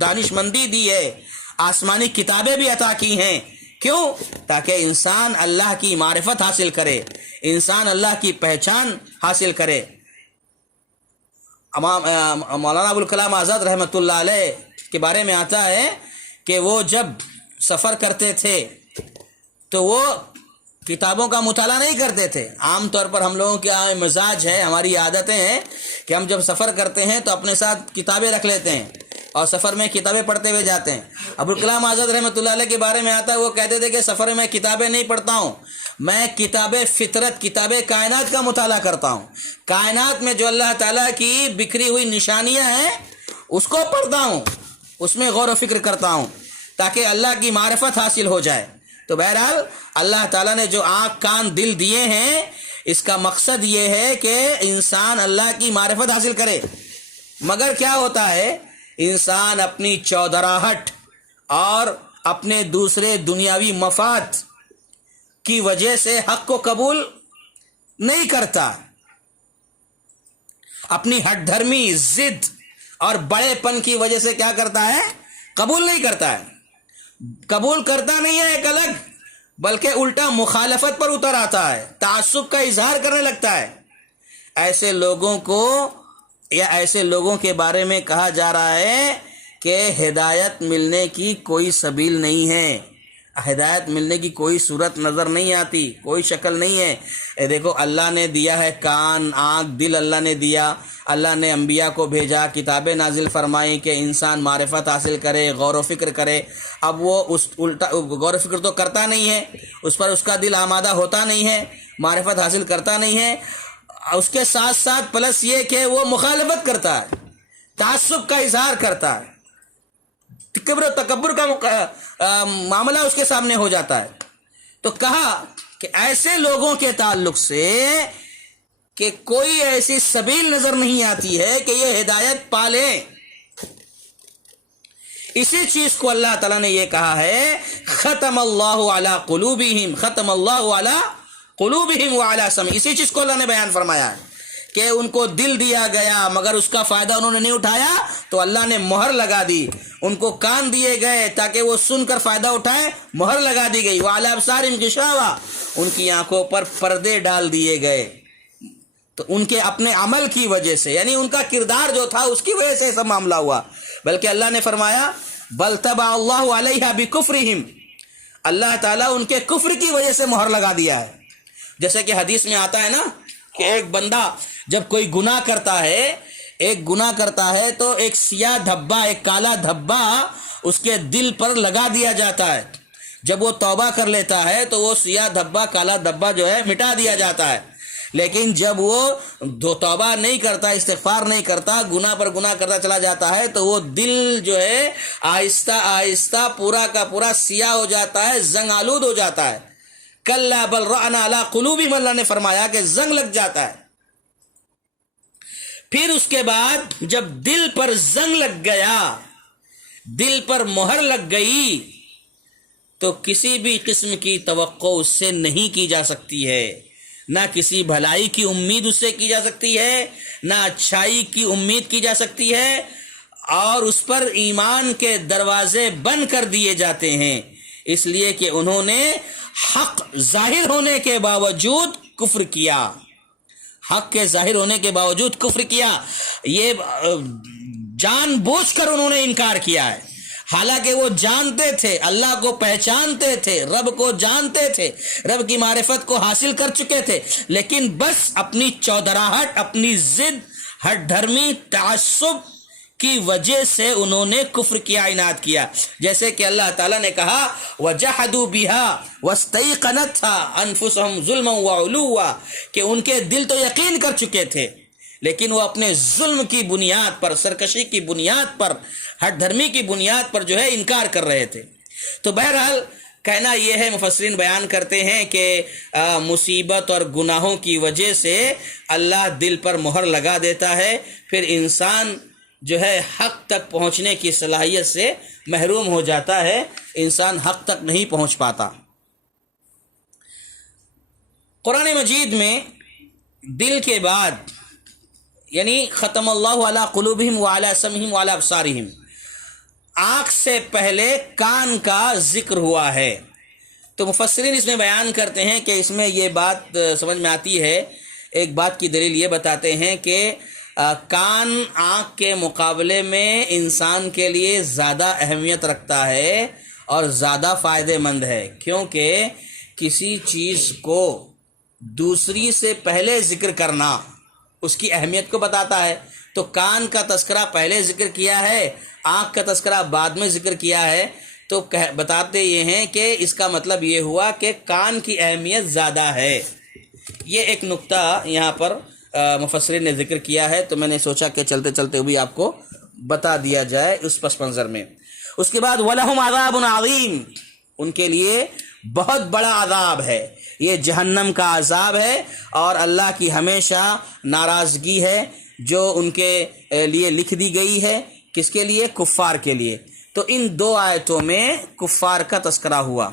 دانش مندی دی ہے، آسمانی کتابیں بھی عطا کی ہیں۔ کیوں؟ تاکہ انسان اللہ کی معرفت حاصل کرے، انسان اللہ کی پہچان حاصل کرے۔ مولانا ابوالکلام آزاد رحمۃ اللہ علیہ کے بارے میں آتا ہے کہ وہ جب سفر کرتے تھے تو وہ کتابوں کا مطالعہ نہیں کرتے تھے۔ عام طور پر ہم لوگوں کے مزاج ہے، ہماری عادتیں ہیں کہ ہم جب سفر کرتے ہیں تو اپنے ساتھ کتابیں رکھ لیتے ہیں اور سفر میں کتابیں پڑھتے ہوئے جاتے ہیں۔ ابوالکلام آزاد رحمۃ اللہ علیہ کے بارے میں آتا ہے، وہ کہتے تھے کہ سفر میں کتابیں نہیں پڑھتا ہوں، میں کتاب فطرت، کتاب کائنات کا مطالعہ کرتا ہوں۔ کائنات میں جو اللہ تعالیٰ کی بکھری ہوئی نشانیاں ہیں اس کو پڑھتا ہوں، اس میں غور و فکر کرتا ہوں تاکہ اللہ کی معرفت حاصل ہو جائے۔ تو بہرحال اللہ تعالیٰ نے جو آنکھ کان دل دیے ہیں، اس کا مقصد یہ ہے کہ انسان اللہ کی معرفت حاصل کرے۔ مگر کیا ہوتا ہے، انسان اپنی چودراہٹ اور اپنے دوسرے دنیاوی مفاد کی وجہ سے حق کو قبول نہیں کرتا، اپنی ہٹ دھرمی، ضد اور بڑے پن کی وجہ سے کیا کرتا ہے، قبول نہیں کرتا ہے۔ قبول کرتا نہیں ہے ایک الگ، بلکہ الٹا مخالفت پر اتر آتا ہے، تعصب کا اظہار کرنے لگتا ہے۔ ایسے لوگوں کو یا ایسے لوگوں کے بارے میں کہا جا رہا ہے کہ ہدایت ملنے کی کوئی سبیل نہیں ہے، ہدایت ملنے کی کوئی صورت نظر نہیں آتی، کوئی شکل نہیں ہے۔ دیکھو اللہ نے دیا ہے کان، آنکھ، دل اللہ نے دیا، اللہ نے انبیاء کو بھیجا، کتابیں نازل فرمائی کہ انسان معرفت حاصل کرے، غور و فکر کرے۔ اب وہ اس الٹا غور و فکر تو کرتا نہیں ہے، اس پر اس کا دل آمادہ ہوتا نہیں ہے، معرفت حاصل کرتا نہیں ہے۔ اس کے ساتھ ساتھ پلس یہ کہ وہ مخالفت کرتا ہے، تعصب کا اظہار کرتا ہے، کبر و تکبر کا معاملہ اس کے سامنے ہو جاتا ہے۔ تو کہا کہ ایسے لوگوں کے تعلق سے کہ کوئی ایسی سبیل نظر نہیں آتی ہے کہ یہ ہدایت پالیں۔ اسی چیز کو اللہ تعالیٰ نے یہ کہا ہے، ختم اللہ علی قلوبہم، ختم اللہ علی قلوبہم وعلی سمع۔ اسی چیز کو اللہ نے بیان فرمایا ہے کہ ان کو دل دیا گیا مگر اس کا فائدہ انہوں نے نہیں اٹھایا تو اللہ نے مہر لگا دی۔ ان کو کان دیے گئے تاکہ وہ سن کر فائدہ اٹھائیں، مہر لگا دی گئی۔ وعلی ابصارہم غشاوہ، ان کی آنکھوں پر پردے ڈال دیے گئے۔ تو ان کے اپنے عمل کی وجہ سے، یعنی ان کا کردار جو تھا اس کی وجہ سے سب معاملہ ہوا۔ بلکہ اللہ نے فرمایا بل طبع اللہ علیہا بکفرہم، اللہ تعالیٰ ان کے کفر کی وجہ سے مہر لگا دیا ہے۔ جیسے کہ حدیث میں آتا ہے نا کہ ایک بندہ جب کوئی گناہ کرتا ہے تو ایک سیاہ دھبا، ایک کالا دھبا اس کے دل پر لگا دیا جاتا ہے۔ جب وہ توبہ کر لیتا ہے تو وہ سیاہ دھبا، کالا دھبا جو ہے مٹا دیا جاتا ہے۔ لیکن جب وہ توبہ نہیں کرتا، استغفار نہیں کرتا، گناہ پر گناہ کرتا چلا جاتا ہے تو وہ دل جو ہے آہستہ آہستہ پورا کا پورا سیاہ ہو جاتا ہے، زنگ آلود ہو جاتا ہے۔ کلا بل ران علی قلوبہم، اللہ نے فرمایا کہ زنگ لگ جاتا ہے۔ پھر اس کے بعد جب دل پر زنگ لگ گیا، دل پر مہر لگ گئی، تو کسی بھی قسم کی توقع اس سے نہیں کی جا سکتی ہے، نہ کسی بھلائی کی امید اس سے کی جا سکتی ہے، نہ اچھائی کی امید کی جا سکتی ہے، اور اس پر ایمان کے دروازے بند کر دیے جاتے ہیں، اس لیے کہ انہوں نے حق ظاہر ہونے کے باوجود کفر کیا، حق کے ظاہر ہونے کے باوجود کفر کیا۔ یہ جان بوجھ کر انہوں نے انکار کیا ہے، حالانکہ وہ جانتے تھے، اللہ کو پہچانتے تھے، رب کو جانتے تھے، رب کی معرفت کو حاصل کر چکے تھے، لیکن بس اپنی چودراہٹ، اپنی ضد، ہٹ دھرمی، تعصب کی وجہ سے انہوں نے کفر کیا، عناد کیا۔ جیسے کہ اللہ تعالیٰ نے کہا وَجَحَدُوا بِهَا وَاسْتَيْقَنَتْهَا أَنفُسُهُمْ ظُلْمًا وَعُلُوًّا، کہ ان کے دل تو یقین کر چکے تھے لیکن وہ اپنے ظلم کی بنیاد پر، سرکشی کی بنیاد پر، ہٹ دھرمی کی بنیاد پر جو ہے انکار کر رہے تھے۔ تو بہرحال کہنا یہ ہے، مفسرین بیان کرتے ہیں کہ مصیبت اور گناہوں کی وجہ سے اللہ دل پر مہر لگا دیتا ہے، پھر انسان جو ہے حق تک پہنچنے کی صلاحیت سے محروم ہو جاتا ہے، انسان حق تک نہیں پہنچ پاتا۔ قرآن مجید میں دل کے بعد یعنی ختم اللہ علی قلوبہم وعلی سمعہم وعلی ابصارہم، آنکھ سے پہلے کان کا ذکر ہوا ہے۔ تو مفسرین اس میں بیان کرتے ہیں کہ اس میں یہ بات سمجھ میں آتی ہے، ایک بات کی دلیل یہ بتاتے ہیں کہ کان آنکھ کے مقابلے میں انسان کے لیے زیادہ اہمیت رکھتا ہے اور زیادہ فائدہ مند ہے، کیونکہ کسی چیز کو دوسری سے پہلے ذکر کرنا اس کی اہمیت کو بتاتا ہے۔ تو کان کا تذکرہ پہلے ذکر کیا ہے، آنکھ کا تذکرہ بعد میں ذکر کیا ہے، تو بتاتے یہ ہیں کہ اس کا مطلب یہ ہوا کہ کان کی اہمیت زیادہ ہے۔ یہ ایک نقطہ یہاں پر مفسرین نے ذکر کیا ہے، تو میں نے سوچا کہ چلتے چلتے بھی آپ کو بتا دیا جائے اس پس منظر میں۔ اس کے بعد وَلَهُمْ عَذَابٌ عَظِيمٌ، ان کے لیے بہت بڑا عذاب ہے، یہ جہنم کا عذاب ہے، اور اللہ کی ہمیشہ ناراضگی ہے جو ان کے لیے لکھ دی گئی ہے۔ کس کے لیے؟ کفار کے لیے۔ تو ان دو آیتوں میں کفار کا تذکرہ ہوا،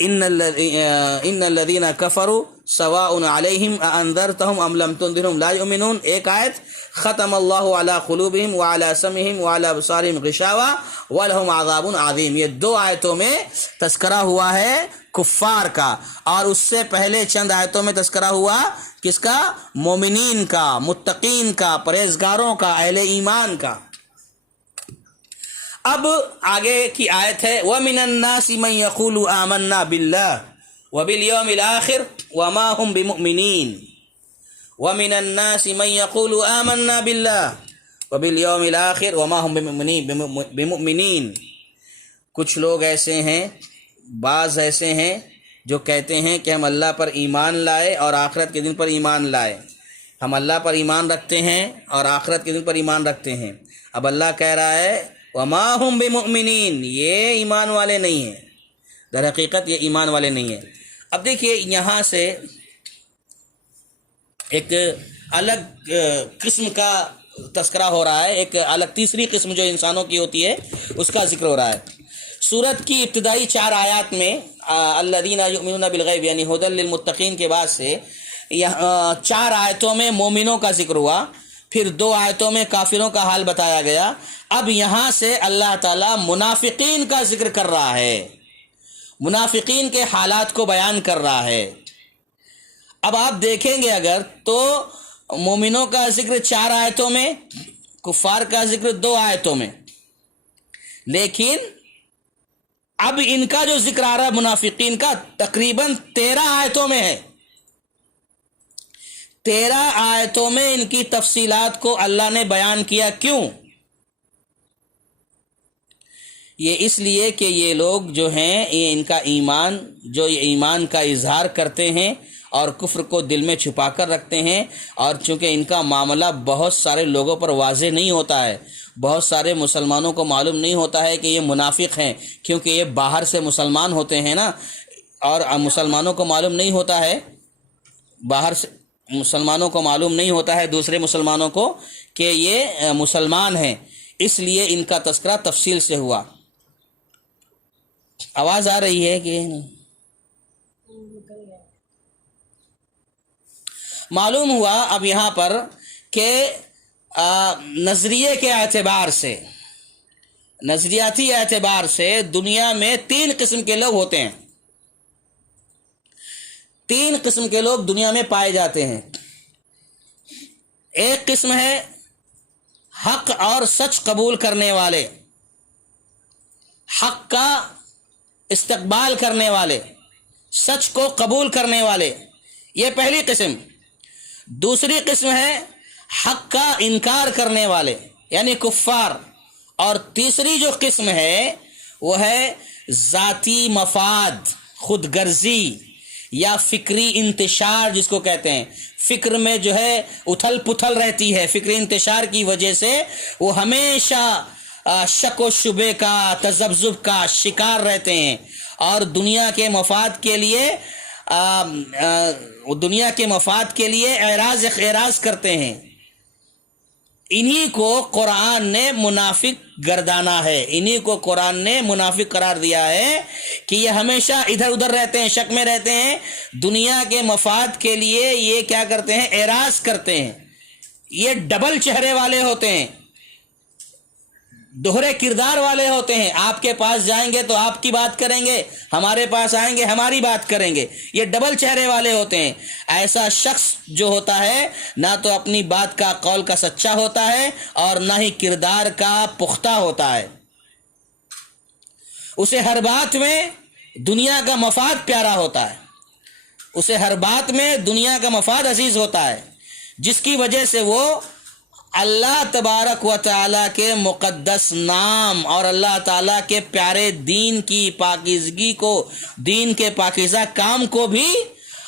ان الذین کفروا سواء علیہم اانذرتہم ام لم تنذرہم لا یؤمنون، ایک آیت ختم اللہ علی قلوبہم وعلی سمعہم وعلی ابصارہم غشاوہ ولہم عذاب عظیم، یہ دو آیتوں میں تذکرہ ہوا ہے کفار کا، اور اس سے پہلے چند آیتوں میں تذکرہ ہوا کس کا؟ مومنین کا، متقین کا، پرہیزگاروں کا، اہل ایمان کا۔ اب آگے کی آیت ہے وَمِنَ النَّاسِ مَن يَقُولُ آمَنَّا بِاللَّهِ وَبِالْيَوْمِ الْآخِرِ وَمَا هُمْ بِمُؤْمِنِينَ وَمِنَ النَّاسِ مَن يَقُولُ آمَنَّا بِاللَّهِ وَبِالْيَوْمِ الْآخِرِ وَمَا هُمْ بِمُؤْمِنِينَ، کچھ لوگ ایسے ہیں، بعض ایسے ہیں جو کہتے ہیں کہ ہم اللہ پر ایمان لائے اور آخرت کے دن پر ایمان لائے، ہم اللہ پر ایمان رکھتے ہیں اور آخرت کے دن پر ایمان رکھتے ہیں۔ اب اللہ کہہ رہا ہے وما ہم بمؤمنین، یہ ایمان والے نہیں ہیں، در حقیقت یہ ایمان والے نہیں ہیں۔ اب دیکھیے یہاں سے ایک الگ قسم کا تذکرہ ہو رہا ہے، ایک الگ تیسری قسم جو انسانوں کی ہوتی ہے اس کا ذکر ہو رہا ہے۔ سورت کی ابتدائی 4 آیات میں الذین یؤمنون بالغیب یعنی ھدی للمتقین کے بعد سے 4 آیتوں میں مومنوں کا ذکر ہوا، پھر 2 آیتوں میں کافروں کا حال بتایا گیا۔ اب یہاں سے اللہ تعالیٰ منافقین کا ذکر کر رہا ہے، منافقین کے حالات کو بیان کر رہا ہے۔ اب آپ دیکھیں گے اگر تو مومنوں کا ذکر 4 آیتوں میں، کفار کا ذکر 2 آیتوں میں، لیکن اب ان کا جو ذکر آ رہا ہے منافقین کا تقریباً 13 آیتوں میں ہے۔ 13 آیتوں میں ان کی تفصیلات کو اللہ نے بیان کیا۔ کیوں؟ یہ اس لیے کہ یہ لوگ جو ہیں یہ ان کا ایمان، جو یہ ایمان کا اظہار کرتے ہیں اور کفر کو دل میں چھپا کر رکھتے ہیں، اور چونکہ ان کا معاملہ بہت سارے لوگوں پر واضح نہیں ہوتا ہے، بہت سارے مسلمانوں کو معلوم نہیں ہوتا ہے کہ یہ منافق ہیں، کیونکہ یہ باہر سے مسلمان ہوتے ہیں نا، اور مسلمانوں کو معلوم نہیں ہوتا ہے، باہر سے مسلمانوں کو معلوم نہیں ہوتا ہے دوسرے مسلمانوں کو کہ یہ مسلمان ہیں، اس لیے ان کا تذکرہ تفصیل سے ہوا۔ آواز آ رہی ہے کہ معلوم ہوا اب یہاں پر کہ نظریے کے اعتبار سے، نظریاتی اعتبار سے دنیا میں 3 قسم کے لوگ ہوتے ہیں، 3 قسم کے لوگ دنیا میں پائے جاتے ہیں۔ ایک قسم ہے حق اور سچ قبول کرنے والے، حق کا استقبال کرنے والے، سچ کو قبول کرنے والے، یہ پہلی قسم۔ دوسری قسم ہے حق کا انکار کرنے والے یعنی کفار، اور تیسری جو قسم ہے وہ ہے ذاتی مفاد، خود غرضی یا فکری انتشار جس کو کہتے ہیں، فکر میں جو ہے اتھل پتھل رہتی ہے، فکری انتشار کی وجہ سے وہ ہمیشہ شک و شبے کا، تذبذب کا شکار رہتے ہیں، اور دنیا کے مفاد کے لیے اعراض کرتے ہیں، انہی کو قرآن نے منافق گردانا ہے، انہی کو قرآن نے منافق قرار دیا ہے کہ یہ ہمیشہ ادھر ادھر رہتے ہیں، شک میں رہتے ہیں، دنیا کے مفاد کے لیے یہ کیا کرتے ہیں؟ اعراض کرتے ہیں، یہ ڈبل چہرے والے ہوتے ہیں، دوہرے کردار والے ہوتے ہیں۔ آپ کے پاس جائیں گے تو آپ کی بات کریں گے، ہمارے پاس آئیں گے ہماری بات کریں گے، یہ ڈبل چہرے والے ہوتے ہیں۔ ایسا شخص جو ہوتا ہے نہ تو اپنی بات کا قول کا سچا ہوتا ہے اور نہ ہی کردار کا پختہ ہوتا ہے، اسے ہر بات میں دنیا کا مفاد پیارا ہوتا ہے، اسے ہر بات میں دنیا کا مفاد عزیز ہوتا ہے، جس کی وجہ سے وہ اللہ تبارک و تعالیٰ کے مقدس نام اور اللہ تعالیٰ کے پیارے دین کی پاکیزگی کو، دین کے پاکیزہ کام کو بھی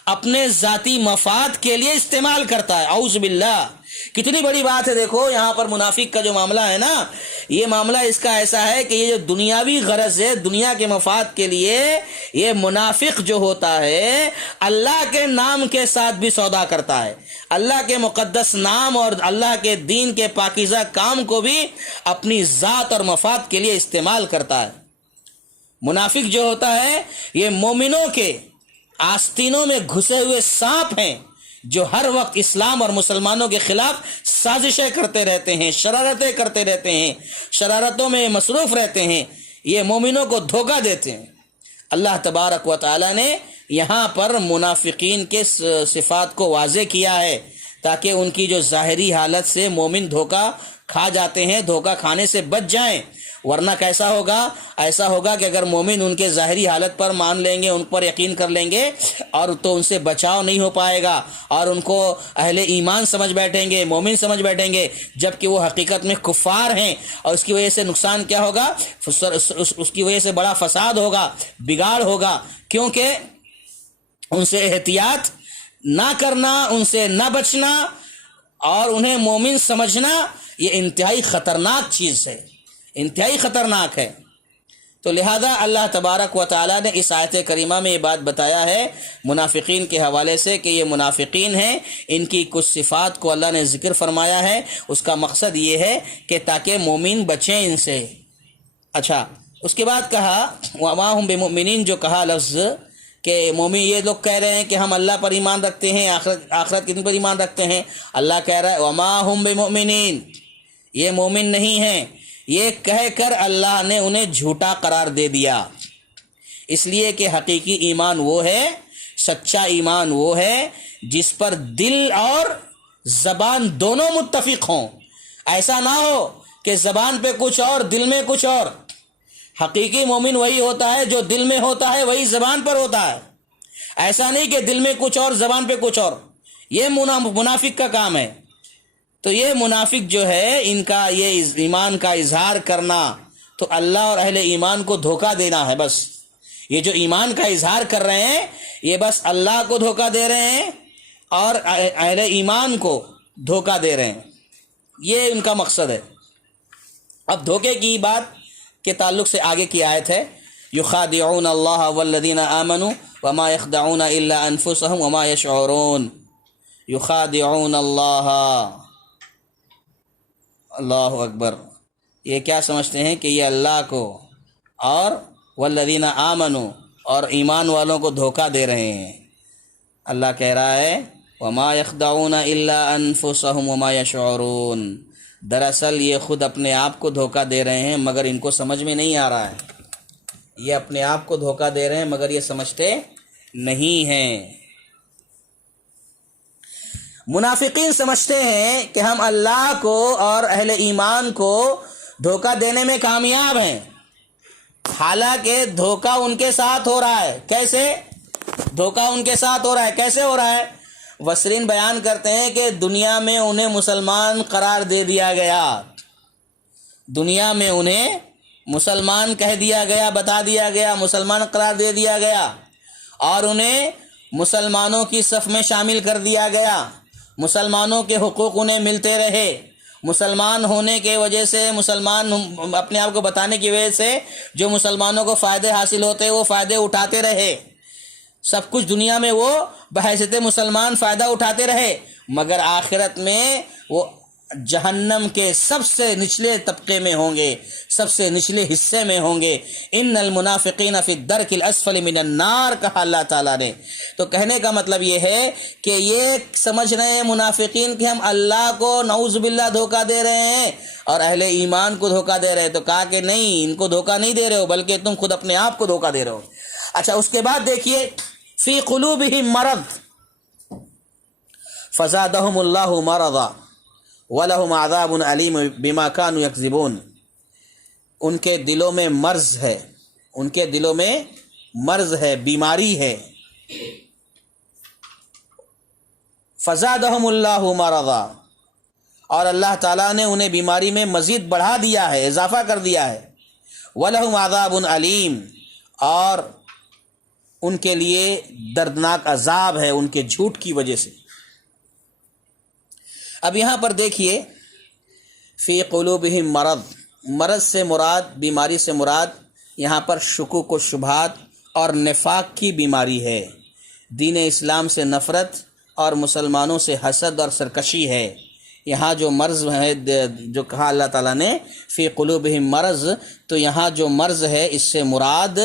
اپنے ذاتی مفاد کے لیے استعمال کرتا ہے۔ اعوذ باللہ، کتنی بڑی بات ہے۔ دیکھو یہاں پر منافق کا جو معاملہ ہے نا، یہ معاملہ اس کا ایسا ہے کہ یہ جو دنیاوی غرض ہے، دنیا کے مفاد کے لیے یہ منافق جو ہوتا ہے اللہ کے نام کے ساتھ بھی سودا کرتا ہے، اللہ کے مقدس نام اور اللہ کے دین کے پاکیزہ کام کو بھی اپنی ذات اور مفاد کے لیے استعمال کرتا ہے۔ منافق جو ہوتا ہے یہ مومنوں کے آستینوں میں گھسے ہوئے سانپ ہیں، جو ہر وقت اسلام اور مسلمانوں کے خلاف سازشیں کرتے رہتے ہیں، شرارتیں کرتے رہتے ہیں، شرارتوں میں مصروف رہتے ہیں، یہ مومنوں کو دھوکہ دیتے ہیں۔ اللہ تبارک و تعالی نے یہاں پر منافقین کے صفات کو واضح کیا ہے تاکہ ان کی جو ظاہری حالت سے مومن دھوکہ کھا جاتے ہیں، دھوکہ کھانے سے بچ جائیں، ورنہ کیسا ہوگا؟ ایسا ہوگا کہ اگر مومن ان کے ظاہری حالت پر مان لیں گے، ان پر یقین کر لیں گے، اور تو ان سے بچاؤ نہیں ہو پائے گا اور ان کو اہل ایمان سمجھ بیٹھیں گے، مومن سمجھ بیٹھیں گے، جبکہ وہ حقیقت میں کفار ہیں، اور اس کی وجہ سے نقصان کیا ہوگا؟ اس کی وجہ سے بڑا فساد ہوگا، بگاڑ ہوگا، کیونکہ ان سے احتیاط نہ کرنا، ان سے نہ بچنا اور انہیں مومن سمجھنا یہ انتہائی خطرناک چیز ہے، انتہائی خطرناک ہے۔ تو لہذا اللہ تبارک و تعالیٰ نے اس آیت کریمہ میں یہ بات بتایا ہے منافقین کے حوالے سے کہ یہ منافقین ہیں، ان کی کچھ صفات کو اللہ نے ذکر فرمایا ہے، اس کا مقصد یہ ہے کہ تاکہ مومن بچیں ان سے۔ اچھا، اس کے بعد کہا وَمَا هُمْ بِمُؤْمِنِينَ، جو کہا لفظ کہ مومن، یہ لوگ کہہ رہے ہیں کہ ہم اللہ پر ایمان رکھتے ہیں، آخرت کے دن پر ایمان رکھتے ہیں، اللہ کہہ رہا ہے وَمَا هُمْ بِمُؤْمِنِينَ، یہ مومن نہیں ہیں، یہ کہہ کر اللہ نے انہیں جھوٹا قرار دے دیا، اس لیے کہ حقیقی ایمان وہ ہے، سچا ایمان وہ ہے جس پر دل اور زبان دونوں متفق ہوں۔ ایسا نہ ہو کہ زبان پہ کچھ اور دل میں کچھ اور۔ حقیقی مومن وہی ہوتا ہے جو دل میں ہوتا ہے وہی زبان پر ہوتا ہے، ایسا نہیں کہ دل میں کچھ اور زبان پہ کچھ اور، یہ منافق کا کام ہے۔ تو یہ منافق جو ہے، ان کا یہ ایمان کا اظہار کرنا تو اللہ اور اہل ایمان کو دھوکہ دینا ہے۔ بس یہ جو ایمان کا اظہار کر رہے ہیں یہ بس اللہ کو دھوکہ دے رہے ہیں اور اہل ایمان کو دھوکہ دے رہے ہیں، یہ ان کا مقصد ہے۔ اب دھوکے کی بات کے تعلق سے آگے کی آیت ہے یخادعون اللہ والذین آمنوا وما یخدعون الا انفسهم وما یشعرون۔ یخادعون اللہ، اللہ اکبر، یہ کیا سمجھتے ہیں کہ یہ اللہ کو اور والذین آمنوا اور ایمان والوں کو دھوکہ دے رہے ہیں۔ اللہ کہہ رہا ہے وما یخدعون الا انفسهم وما یشعرون، دراصل یہ خود اپنے آپ کو دھوکہ دے رہے ہیں مگر ان کو سمجھ میں نہیں آ رہا ہے، یہ اپنے آپ کو دھوکہ دے رہے ہیں مگر یہ سمجھتے نہیں ہیں۔ منافقین سمجھتے ہیں کہ ہم اللہ کو اور اہل ایمان کو دھوکہ دینے میں کامیاب ہیں، حالانکہ دھوکہ ان کے ساتھ ہو رہا ہے۔ کیسے دھوکہ ان کے ساتھ ہو رہا ہے؟ کیسے ہو رہا ہے؟ مفسرین بیان کرتے ہیں کہ دنیا میں انہیں مسلمان قرار دے دیا گیا، دنیا میں انہیں مسلمان کہہ دیا گیا، بتا دیا گیا، مسلمان قرار دے دیا گیا، اور انہیں مسلمانوں کی صف میں شامل کر دیا گیا، مسلمانوں کے حقوق انہیں ملتے رہے، مسلمان ہونے کے وجہ سے، مسلمان اپنے آپ کو بتانے کی وجہ سے جو مسلمانوں کو فائدے حاصل ہوتے وہ فائدے اٹھاتے رہے، سب کچھ دنیا میں وہ بحیثیت مسلمان فائدہ اٹھاتے رہے، مگر آخرت میں وہ جہنم کے سب سے نچلے طبقے میں ہوں گے، سب سے نچلے حصے میں ہوں گے۔ ان المنافقین فی الدرک الاسفل من النار، کہا اللہ تعالیٰ نے۔ تو کہنے کا مطلب یہ ہے کہ یہ سمجھ رہے ہیں منافقین کہ ہم اللہ کو نعوذ باللہ دھوکہ دے رہے ہیں اور اہل ایمان کو دھوکہ دے رہے ہیں، تو کہا کہ نہیں، ان کو دھوکہ نہیں دے رہے ہو بلکہ تم خود اپنے آپ کو دھوکہ دے رہے ہو۔ اچھا، اس کے بعد دیکھیے فی قلوبہم مرض فزادہم اللہ مرضا وَلَهُمْ عَذَابٌ عَلِيمٌ بِمَا كَانُوا يَكْذِبُونَ، ان کے دلوں میں مرض ہے، ان کے دلوں میں مرض ہے، بیماری ہے۔ فَزَادَهُمُ اللَّهُ مَرَضًا، اور اللہ تعالیٰ نے انہیں بیماری میں مزید بڑھا دیا ہے، اضافہ کر دیا ہے۔ وَلَهُمْ عَذَابٌ عَلِيمٌ، اور ان کے لیے دردناک عذاب ہے ان کے جھوٹ کی وجہ سے۔ اب یہاں پر دیکھیے فی قلوبہم مرض، مرض سے مراد، بیماری سے مراد یہاں پر شکوک و شبہات اور نفاق کی بیماری ہے، دین اسلام سے نفرت اور مسلمانوں سے حسد اور سرکشی ہے۔ یہاں جو مرض ہے، جو کہا اللہ تعالیٰ نے فی قلوبہم مرض، تو یہاں جو مرض ہے اس سے مراد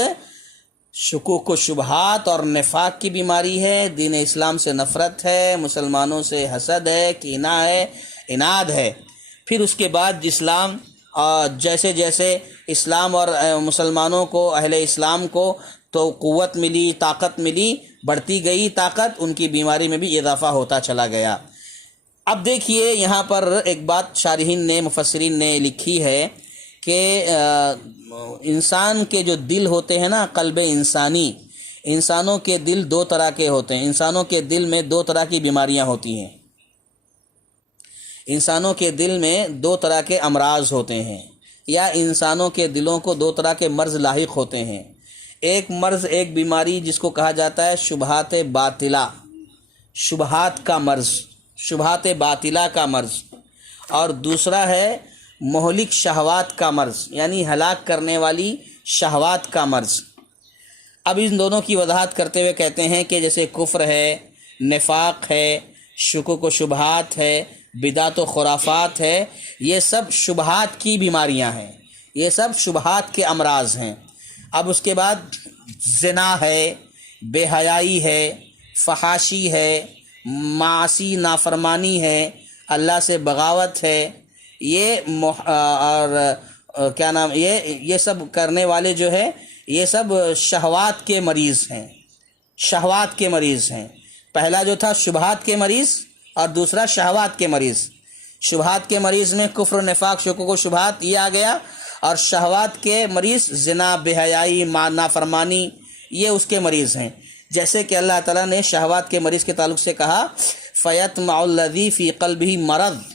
شکوک و شبہات اور نفاق کی بیماری ہے، دین اسلام سے نفرت ہے، مسلمانوں سے حسد ہے، کینہ ہے، عناد ہے۔ پھر اس کے بعد اسلام جیسے جیسے اسلام اور مسلمانوں کو، اہل اسلام کو تو قوت ملی، طاقت ملی، بڑھتی گئی طاقت، ان کی بیماری میں بھی اضافہ ہوتا چلا گیا۔ اب دیکھیے یہاں پر ایک بات شارحین نے، مفسرین نے لکھی ہے کہ انسان کے جو دل ہوتے ہیں نا، قلب انسانی، انسانوں کے دل دو طرح کے ہوتے ہیں، انسانوں کے دل میں دو طرح کی بیماریاں ہوتی ہیں، انسانوں کے دل میں دو طرح کے امراض ہوتے ہیں، یا انسانوں کے دلوں کو دو طرح کے مرض لاحق ہوتے ہیں۔ ایک مرض، ایک بیماری جس کو کہا جاتا ہے شبہات باطلہ، شبہات کا مرض، شبہات باطلہ کا مرض، اور دوسرا ہے مہلک شہوات کا مرض، یعنی ہلاک کرنے والی شہوات کا مرض۔ اب ان دونوں کی وضاحت کرتے ہوئے کہتے ہیں کہ جیسے کفر ہے، نفاق ہے، شکوک و شبہات ہے، بدعت و خرافات ہے، یہ سب شبہات کی بیماریاں ہیں، یہ سب شبہات کے امراض ہیں۔ اب اس کے بعد زنا ہے، بے حیائی ہے، فحاشی ہے، معاصی نافرمانی ہے، اللہ سے بغاوت ہے، یہ اور کیا نام، یہ سب کرنے والے جو ہے یہ سب شہوات کے مریض ہیں، شہوات کے مریض ہیں۔ پہلا جو تھا شبہات کے مریض اور دوسرا شہوات کے مریض۔ شبہات کے مریض میں کفر و نفاق، شکوک و شبہات یہ آ گیا، اور شہوات کے مریض زنا، بے حیائی، نافرمانی، یہ اس کے مریض ہیں۔ جیسے کہ اللہ تعالیٰ نے شہوات کے مریض کے تعلق سے کہا فَيَطْمَعُ الَّذِي فِي قَلْبِهِ مَرَضٌ،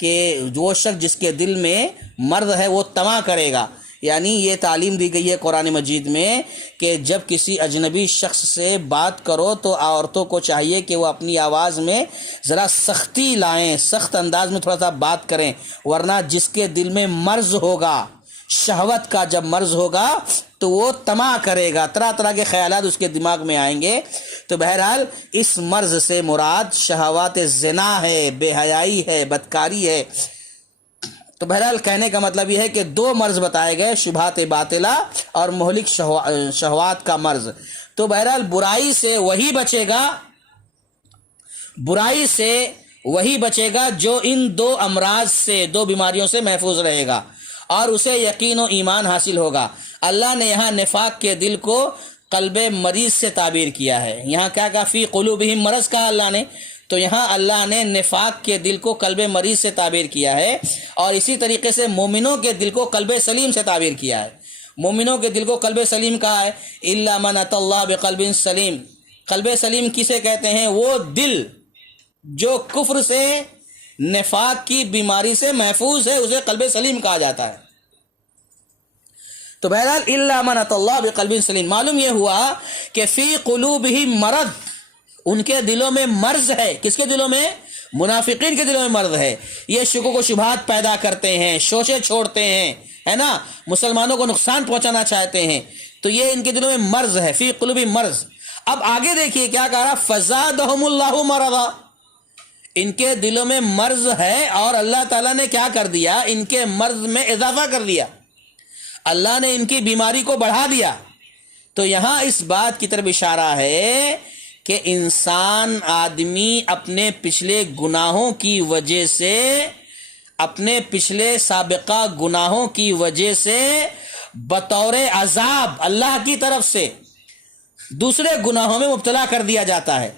کہ وہ شخص جس کے دل میں مرض ہے وہ طمع کرے گا۔ یعنی یہ تعلیم دی گئی ہے قرآن مجید میں کہ جب کسی اجنبی شخص سے بات کرو تو عورتوں کو چاہیے کہ وہ اپنی آواز میں ذرا سختی لائیں، سخت انداز میں تھوڑا سا بات کریں، ورنہ جس کے دل میں مرض ہوگا، شہوت کا جب مرض ہوگا تو وہ طمع کرے گا، طرح طرح کے خیالات اس کے دماغ میں آئیں گے۔ تو بہرحال اس مرض سے مراد شہوات زنا ہے، بے حیائی ہے، بدکاری ہے۔ تو بہرحال کہنے کا مطلب یہ ہے کہ دو مرض بتائے گئے، شبہات باطلہ اور مہلک شہوات کا مرض۔ تو بہرحال برائی سے وہی بچے گا، برائی سے وہی بچے گا جو ان دو امراض سے، دو بیماریوں سے محفوظ رہے گا، اور اسے یقین و ایمان حاصل ہوگا۔ اللہ نے یہاں نفاق کے دل کو قلب مریض سے تعبیر کیا ہے۔ یہاں کیا کہا؟ فی قلوبہم مرض کہا اللہ نے، تو یہاں اللہ نے نفاق کے دل کو قلب مریض سے تعبیر کیا ہے، اور اسی طریقے سے مومنوں کے دل کو قلب سلیم سے تعبیر کیا ہے۔ مومنوں کے دل کو قلب سلیم کہا ہے، الا من اتى اللہ بقلب سلیم۔ قلب سلیم کسے کہتے ہیں؟ وہ دل جو کفر سے، نفاق کی بیماری سے محفوظ ہے، اسے قلب سلیم کہا جاتا ہے۔ تو بہرحال الا من اتى اللہ بقلب سلیم، معلوم یہ ہوا کہ فی قلوبہم مرض، ان کے دلوں میں مرض ہے۔ کس کے دلوں میں؟ منافقین کے دلوں میں مرض ہے، یہ شکوک و شبہات پیدا کرتے ہیں، شوشے چھوڑتے ہیں، ہے نا، مسلمانوں کو نقصان پہنچانا چاہتے ہیں، تو یہ ان کے دلوں میں مرض ہے، فی قلوبہم مرض۔ اب آگے دیکھیے کیا کہا رہا، فزادہم اللہ مرضا، ان کے دلوں میں مرض ہے اور اللہ تعالیٰ نے کیا کر دیا، ان کے مرض میں اضافہ کر دیا، اللہ نے ان کی بیماری کو بڑھا دیا۔ تو یہاں اس بات کی طرف اشارہ ہے کہ انسان آدمی اپنے پچھلے گناہوں کی وجہ سے، اپنے پچھلے سابقہ گناہوں کی وجہ سے بطور عذاب اللہ کی طرف سے دوسرے گناہوں میں مبتلا کر دیا جاتا ہے۔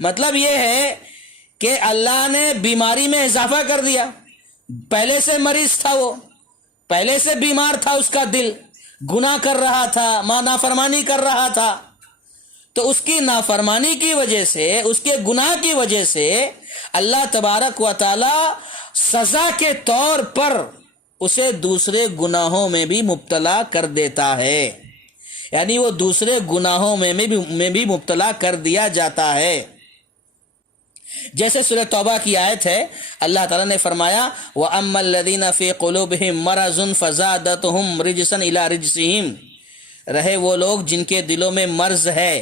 مطلب یہ ہے کہ اللہ نے بیماری میں اضافہ کر دیا، پہلے سے مریض تھا، وہ پہلے سے بیمار تھا، اس کا دل گناہ کر رہا تھا، نافرمانی کر رہا تھا، تو اس کی نافرمانی کی وجہ سے، اس کے گناہ کی وجہ سے اللہ تبارک و تعالی سزا کے طور پر اسے دوسرے گناہوں میں بھی مبتلا کر دیتا ہے، یعنی وہ دوسرے گناہوں میں بھی مبتلا کر دیا جاتا ہے۔ جیسے سورہ توبہ کی آیت ہے، اللہ تعالیٰ نے فرمایا وَأَمَّا الَّذِينَ فِي قُلُوبِهِم مَّرَضٌ فَزَادَتْهُمْ رِجْسًا إِلَىٰ رِجْسِهِمْ، رہے وہ لوگ جن کے دلوں میں مرض ہے،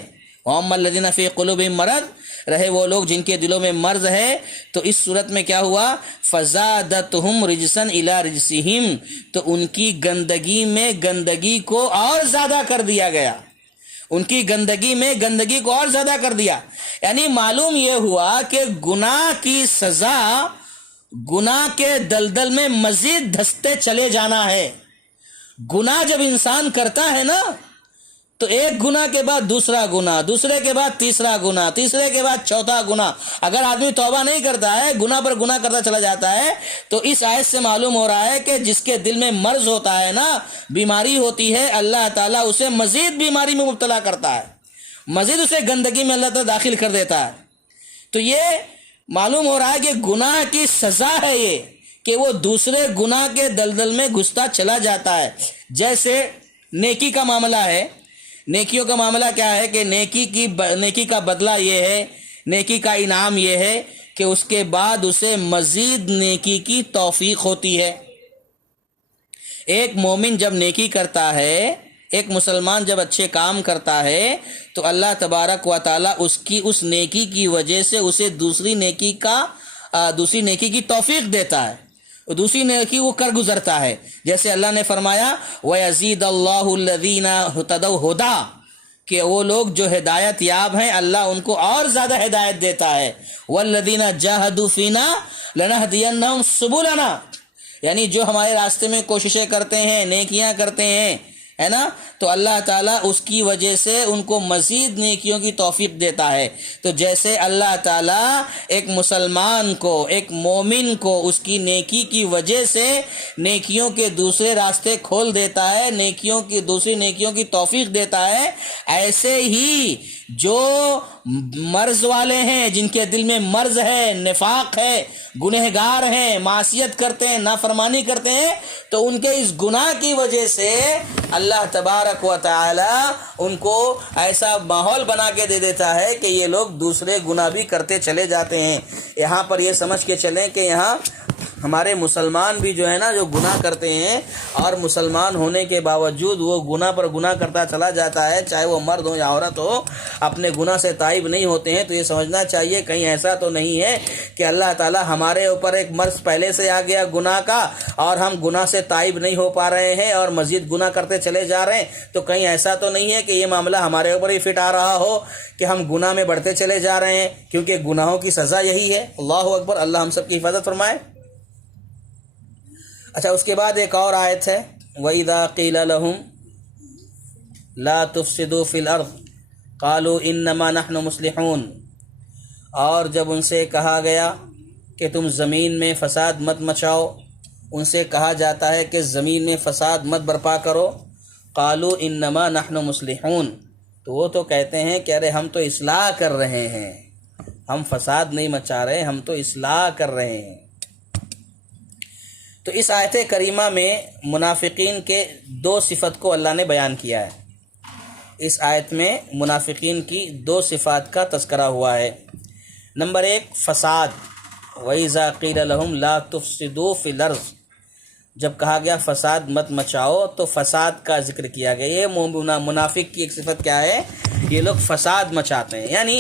وَأَمَّا الَّذِينَ فِي قُلُوبِهِم مَّرَضٌ، رہے وہ لوگ جن کے دلوں میں مرض ہے، تو اس صورت میں کیا ہوا، فَزَادَتْهُمْ رِجْسًا إِلَىٰ رِجْسِهِمْ، تو ان کی گندگی میں گندگی کو اور زیادہ کر دیا گیا، ان کی گندگی میں گندگی کو اور زیادہ کر دیا۔ یعنی معلوم یہ ہوا کہ گناہ کی سزا گناہ کے دلدل میں مزید دھستے چلے جانا ہے۔ گناہ جب انسان کرتا ہے نا، تو ایک گناہ کے بعد دوسرا گناہ، دوسرے کے بعد تیسرا گناہ، تیسرے کے بعد چوتھا گناہ، اگر آدمی توبہ نہیں کرتا ہے، گناہ پر گناہ کرتا چلا جاتا ہے، تو اس آیت سے معلوم ہو رہا ہے کہ جس کے دل میں مرض ہوتا ہے نا، بیماری ہوتی ہے، اللہ تعالیٰ اسے مزید بیماری میں مبتلا کرتا ہے، مزید اسے گندگی میں اللہ تعالیٰ داخل کر دیتا ہے۔ تو یہ معلوم ہو رہا ہے کہ گناہ کی سزا ہے یہ، کہ وہ دوسرے گناہ کے دلدل میں گھستا چلا جاتا ہے۔ جیسے نیکی کا معاملہ ہے، نیکیوں کا معاملہ کیا ہے کہ نیکی کا بدلہ یہ ہے، نیکی کا انعام یہ ہے کہ اس کے بعد اسے مزید نیکی کی توفیق ہوتی ہے۔ ایک مومن جب نیکی کرتا ہے، ایک مسلمان جب اچھے کام کرتا ہے، تو اللہ تبارک و تعالی اس نیکی کی وجہ سے اسے دوسری نیکی کی توفیق دیتا ہے، دوسری نیکی وہ کر گزرتا ہے۔ جیسے اللہ نے فرمایا وَيَزِيدَ اللَّهُ الَّذِينَ اهْتَدَوْا هُدًى، کہ وہ لوگ جو ہدایت یاب ہیں اللہ ان کو اور زیادہ ہدایت دیتا ہے۔ وَالَّذِينَ جَاهَدُوا فِينَا لَنَهْدِيَنَّهُمْ سُبُلَنَا، یعنی جو ہمارے راستے میں کوششیں کرتے ہیں، نیکیاں کرتے ہیں، ہے نا، تو اللہ تعالیٰ اس کی وجہ سے ان کو مزید نیکیوں کی توفیق دیتا ہے۔ تو جیسے اللہ تعالیٰ ایک مسلمان کو، ایک مومن کو اس کی نیکی کی وجہ سے نیکیوں کے دوسرے راستے کھول دیتا ہے، دوسری نیکیوں کی توفیق دیتا ہے، ایسے ہی جو مرض والے ہیں، جن کے دل میں مرض ہے، نفاق ہے، گنہگار ہیں، معصیت کرتے ہیں، نافرمانی کرتے ہیں، تو ان کے اس گناہ کی وجہ سے اللہ تبارک و تعالی ان کو ایسا ماحول بنا کے دے دیتا ہے کہ یہ لوگ دوسرے گناہ بھی کرتے چلے جاتے ہیں۔ یہاں پر یہ سمجھ کے چلیں کہ یہاں ہمارے مسلمان بھی جو ہے نا، جو گناہ کرتے ہیں اور مسلمان ہونے کے باوجود وہ گناہ پر گناہ کرتا چلا جاتا ہے، چاہے وہ مرد ہو یا عورت ہو، اپنے گناہ سے تائب نہیں ہوتے ہیں، تو یہ سمجھنا چاہیے کہیں ایسا تو نہیں ہے کہ اللہ تعالی ہمارے اوپر ایک مرض پہلے سے آ گیا گناہ کا، اور ہم گناہ سے تائب نہیں ہو پا رہے ہیں اور مزید گناہ کرتے چلے جا رہے ہیں۔ تو کہیں ایسا تو نہیں ہے کہ یہ معاملہ ہمارے اوپر ہی فٹ آ رہا ہو کہ ہم گناہ میں بڑھتے چلے جا رہے ہیں، کیونکہ گناہوں کی سزا یہی ہے۔ اللہ اکبر، اللہ ہم سب کی حفاظت فرمائے۔ اچھا، اس کے بعد ایک اور آیت ہے وَإِذَا قِيلَ لَهُمْ لَا تُفْسِدُوا فِي الْأَرْضِ قَالُوا إِنَّمَا نَحْنُ مُصْلِحُونَ، اور جب ان سے کہا گیا کہ تم زمین میں فساد مت مچاؤ، ان سے کہا جاتا ہے کہ زمین میں فساد مت برپا کرو، قَالُوا إِنَّمَا نَحْنُ مُصْلِحُونَ، تو وہ تو کہتے ہیں کہ ارے ہم تو اصلاح کر رہے ہیں، ہم فساد نہیں مچا رہے، ہم تو اصلاح کر رہے ہیں۔ تو اس آیت کریمہ میں منافقین کے دو صفت کو اللہ نے بیان کیا ہے۔ اس آیت میں منافقین کی دو صفات کا تذکرہ ہوا ہے۔ نمبر 1 فساد، وَإِذَا قِيلَ لَهُمْ لَا تُفْسِدُوا فِي الْأَرْضِ، جب کہا گیا فساد مت مچاؤ تو فساد کا ذکر کیا گیا۔ یہ منافق کی ایک صفت کیا ہے؟ یہ لوگ فساد مچاتے ہیں، یعنی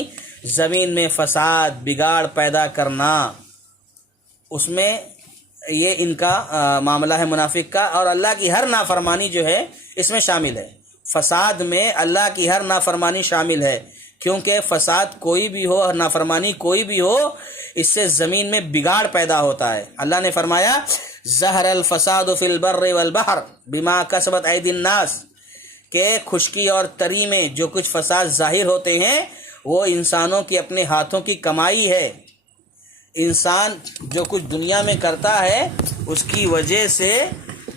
زمین میں فساد بگاڑ پیدا کرنا، اس میں یہ ان کا معاملہ ہے منافق کا، اور اللہ کی ہر نافرمانی جو ہے اس میں شامل ہے۔ فساد میں اللہ کی ہر نافرمانی شامل ہے، کیونکہ فساد کوئی بھی ہو، نافرمانی کوئی بھی ہو، اس سے زمین میں بگاڑ پیدا ہوتا ہے۔ اللہ نے فرمایا ظہر الفساد فی البر والبحر بما کسبت ایدی الناس، کہ خشکی اور تری میں جو کچھ فساد ظاہر ہوتے ہیں وہ انسانوں کی اپنے ہاتھوں کی کمائی ہے۔ انسان جو کچھ دنیا میں کرتا ہے اس کی وجہ سے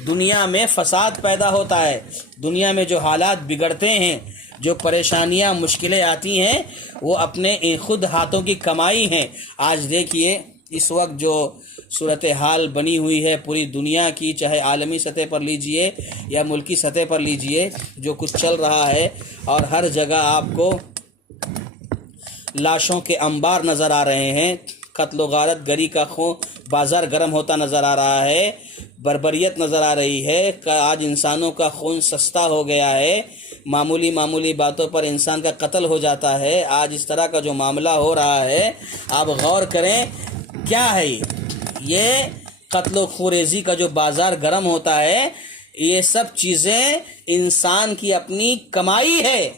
دنیا میں فساد پیدا ہوتا ہے، دنیا میں جو حالات بگڑتے ہیں، جو پریشانیاں مشکلیں آتی ہیں، وہ اپنے خود ہاتھوں کی کمائی ہیں۔ آج دیکھیے اس وقت جو صورتحال بنی ہوئی ہے پوری دنیا کی، چاہے عالمی سطح پر لیجئے یا ملکی سطح پر لیجئے، جو کچھ چل رہا ہے، اور ہر جگہ آپ کو لاشوں کے انبار نظر آ رہے ہیں، قتل و غارت گری کا خون، بازار گرم ہوتا نظر آ رہا ہے، بربریت نظر آ رہی ہے کہ آج انسانوں کا خون سستا ہو گیا ہے، معمولی باتوں پر انسان کا قتل ہو جاتا ہے۔ آج اس طرح کا جو معاملہ ہو رہا ہے، آپ غور کریں کیا ہے یہ قتل و خوریزی کا جو بازار گرم ہوتا ہے، یہ سب چیزیں انسان کی اپنی کمائی ہے،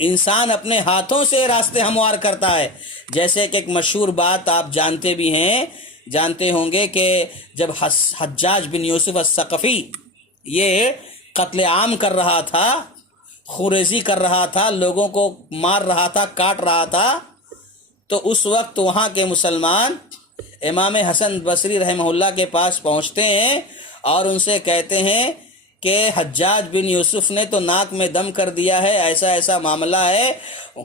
انسان اپنے ہاتھوں سے راستے ہموار کرتا ہے۔ جیسے کہ ایک مشہور بات آپ جانتے ہوں گے کہ جب حجاج بن یوسف الثقفی یہ قتل عام کر رہا تھا، خوریزی کر رہا تھا، لوگوں کو مار رہا تھا، کاٹ رہا تھا، تو اس وقت وہاں کے مسلمان امام حسن بصری رحمہ اللہ کے پاس پہنچتے ہیں اور ان سے کہتے ہیں کہ حجاج بن یوسف نے تو ناک میں دم کر دیا ہے، ایسا معاملہ ہے،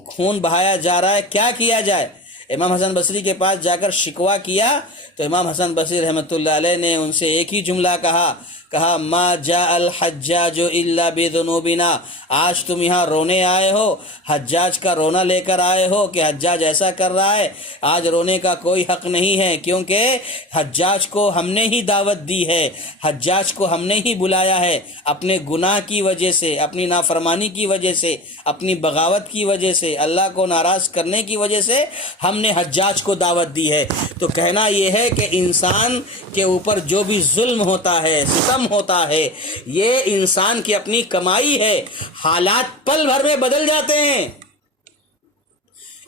خون بہایا جا رہا ہے، کیا کیا جائے؟ امام حسن بصری کے پاس جا کر شکوہ کیا تو امام حسن بصری رحمۃ اللہ علیہ نے ان سے ایک ہی جملہ کہا ما جاء الحجاج الا بذنوبنا، آج تم یہاں رونے آئے ہو، حجاج کا رونا لے کر آئے ہو کہ حجاج ایسا کر رہا ہے، آج رونے کا کوئی حق نہیں ہے، کیونکہ حجاج کو ہم نے ہی دعوت دی ہے، حجاج کو ہم نے ہی بلایا ہے، اپنے گناہ کی وجہ سے، اپنی نافرمانی کی وجہ سے، اپنی بغاوت کی وجہ سے، اللہ کو ناراض کرنے کی وجہ سے ہم نے حجاج کو دعوت دی ہے۔ تو کہنا یہ ہے کہ انسان کے اوپر جو بھی ظلم ہوتا ہے، ستم ہوتا ہے، یہ انسان کی اپنی کمائی ہے، حالات پل بھر میں بدل جاتے ہیں۔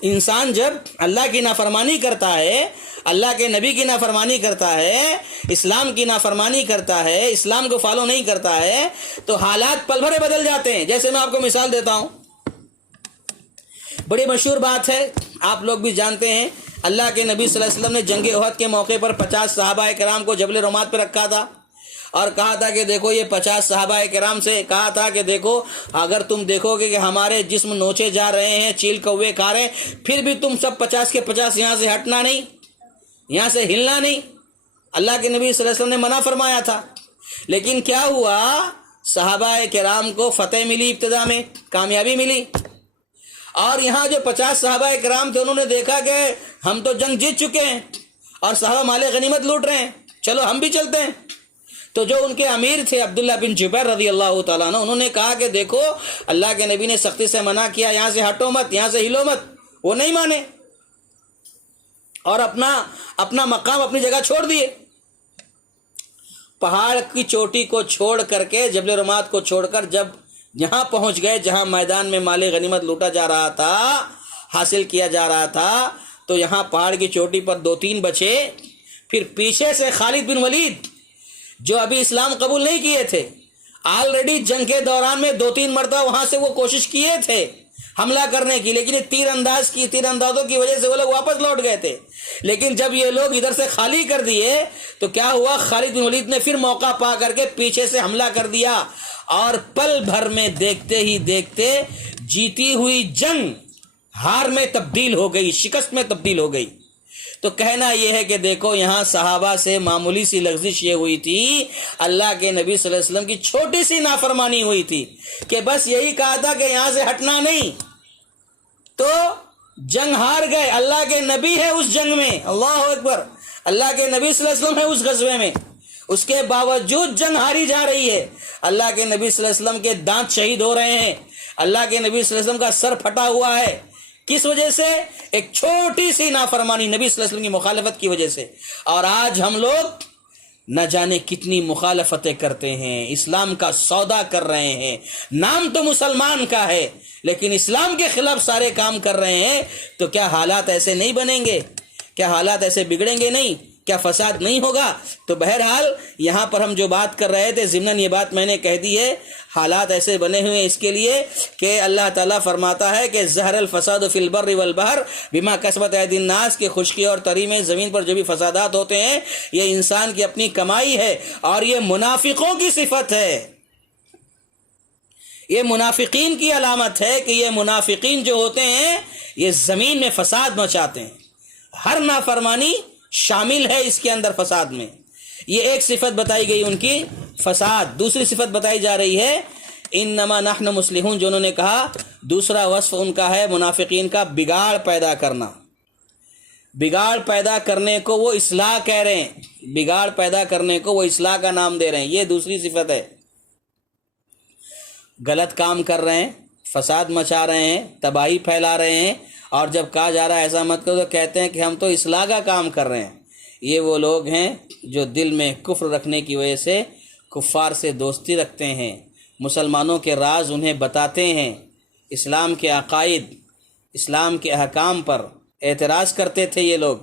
انسان جب اللہ کی نافرمانی کرتا ہے، اللہ کے نبی کی نافرمانی کرتا ہے، اسلام کی نافرمانی کرتا ہے، اسلام کو فالو نہیں کرتا ہے، تو حالات پل بھر بدل جاتے ہیں۔ جیسے میں آپ کو مثال دیتا ہوں، بڑی مشہور بات ہے، آپ لوگ بھی جانتے ہیں، اللہ کے نبی صلی اللہ علیہ وسلم نے جنگ احد کے موقع پر 50 صحابہ کرام کو جبل رمات پہ رکھا تھا اور کہا تھا کہ دیکھو، یہ 50 صحابہ کرام سے کہا تھا کہ دیکھو، اگر تم دیکھو گے کہ ہمارے جسم نوچے جا رہے ہیں، چیل کوے کھا رہے ہیں، پھر بھی تم سب 50 کے 50 یہاں سے ہٹنا نہیں، یہاں سے ہلنا نہیں۔ اللہ کے نبی صلی اللہ علیہ وسلم نے منع فرمایا تھا، لیکن کیا ہوا؟ صحابہ کرام کو فتح ملی، ابتدا میں کامیابی ملی، اور یہاں جو 50 صحابہ کرام تھے انہوں نے دیکھا کہ ہم تو جنگ جیت چکے ہیں اور صحابہ مال غنیمت لوٹ رہے ہیں، چلو ہم بھی چلتے ہیں۔ تو جو ان کے امیر تھے عبداللہ بن جبیر رضی اللہ تعالیٰ عنہ، انہوں نے کہا کہ دیکھو، اللہ کے نبی نے سختی سے منع کیا، یہاں سے ہٹو مت، یہاں سے ہلو مت۔ وہ نہیں مانے اور اپنا مقام، اپنی جگہ چھوڑ دیے۔ پہاڑ کی چوٹی کو چھوڑ کر کے، جبل رمات کو چھوڑ کر جب یہاں پہنچ گئے جہاں میدان میں مال غنیمت لوٹا جا رہا تھا، حاصل کیا جا رہا تھا، تو یہاں پہاڑ کی چوٹی پر 2-3 بچے، پھر پیچھے سے خالد بن ولید جو ابھی اسلام قبول نہیں کیے تھے، آلریڈی جنگ کے دوران میں 2-3 مرتبہ وہاں سے وہ کوشش کیے تھے حملہ کرنے کی، لیکن تیر اندازوں کی وجہ سے وہ لوگ واپس لوٹ گئے تھے۔ لیکن جب یہ لوگ ادھر سے خالی کر دیے تو کیا ہوا؟ خالد بن ولید نے پھر موقع پا کر کے پیچھے سے حملہ کر دیا، اور پل بھر میں دیکھتے ہی دیکھتے جیتی ہوئی جنگ ہار میں تبدیل ہو گئی، شکست میں تبدیل ہو گئی۔ تو کہنا یہ ہے کہ دیکھو، یہاں صحابہ سے معمولی سی لغزش یہ ہوئی تھی، اللہ کے نبی صلی اللہ علیہ وسلم کی چھوٹی سی نافرمانی ہوئی تھی کہ بس یہی کہا تھا کہ یہاں سے ہٹنا نہیں، تو جنگ ہار گئے، اللہ کے نبی ہے اس جنگ میں، اللہ اکبر، اللہ کے نبی صلی اللہ علیہ وسلم ہے اس غزوے میں، اس کے باوجود جنگ ہاری جا رہی ہے، اللہ کے نبی صلی اللہ علیہ وسلم کے دانت شہید ہو رہے ہیں، اللہ کے نبی صلی اللہ علیہ وسلم کا سر پھٹا ہوا ہے، کس وجہ سے؟ ایک چھوٹی سی نافرمانی، نبی صلی اللہ علیہ وسلم کی مخالفت کی وجہ سے۔ اور آج ہم لوگ نہ جانے کتنی مخالفتیں کرتے ہیں، اسلام کا سودا کر رہے ہیں، نام تو مسلمان کا ہے لیکن اسلام کے خلاف سارے کام کر رہے ہیں، تو کیا حالات ایسے نہیں بنیں گے؟ کیا حالات ایسے بگڑیں گے نہیں؟ کیا فساد نہیں ہوگا؟ تو بہرحال یہاں پر ہم جو بات کر رہے تھے، ضمناً یہ بات میں نے کہہ دی ہے، حالات ایسے بنے ہوئے ہیں اس کے لیے کہ اللہ تعالیٰ فرماتا ہے کہ ظہر الفساد فی البر والبحر بما کسبت ایدی الناس، کہ خشکی اور تری میں زمین پر جو بھی فسادات ہوتے ہیں یہ انسان کی اپنی کمائی ہے، اور یہ منافقوں کی صفت ہے، یہ منافقین کی علامت ہے کہ یہ منافقین جو ہوتے ہیں یہ زمین میں فساد مچاتے ہیں، ہر نافرمانی شامل ہے اس کے اندر فساد میں۔ یہ ایک صفت بتائی گئی ان کی، فساد۔ دوسری صفت بتائی جا رہی ہے انما نحن مصلحون، جو انہوں نے کہا، دوسرا وصف ان کا ہے منافقین کا بگاڑ پیدا کرنا۔ بگاڑ پیدا کرنے کو وہ اصلاح کہہ رہے ہیں، بگاڑ پیدا کرنے کو وہ اصلاح کا نام دے رہے ہیں، یہ دوسری صفت ہے۔ غلط کام کر رہے ہیں، فساد مچا رہے ہیں، تباہی پھیلا رہے ہیں، اور جب کہا جا رہا ہے ایسا مت کرو تو کہتے ہیں کہ ہم تو اصلاح کا کام کر رہے ہیں۔ یہ وہ لوگ ہیں جو دل میں کفر رکھنے کی وجہ سے کفار سے دوستی رکھتے ہیں، مسلمانوں کے راز انہیں بتاتے ہیں، اسلام کے عقائد، اسلام کے احکام پر اعتراض کرتے تھے یہ لوگ،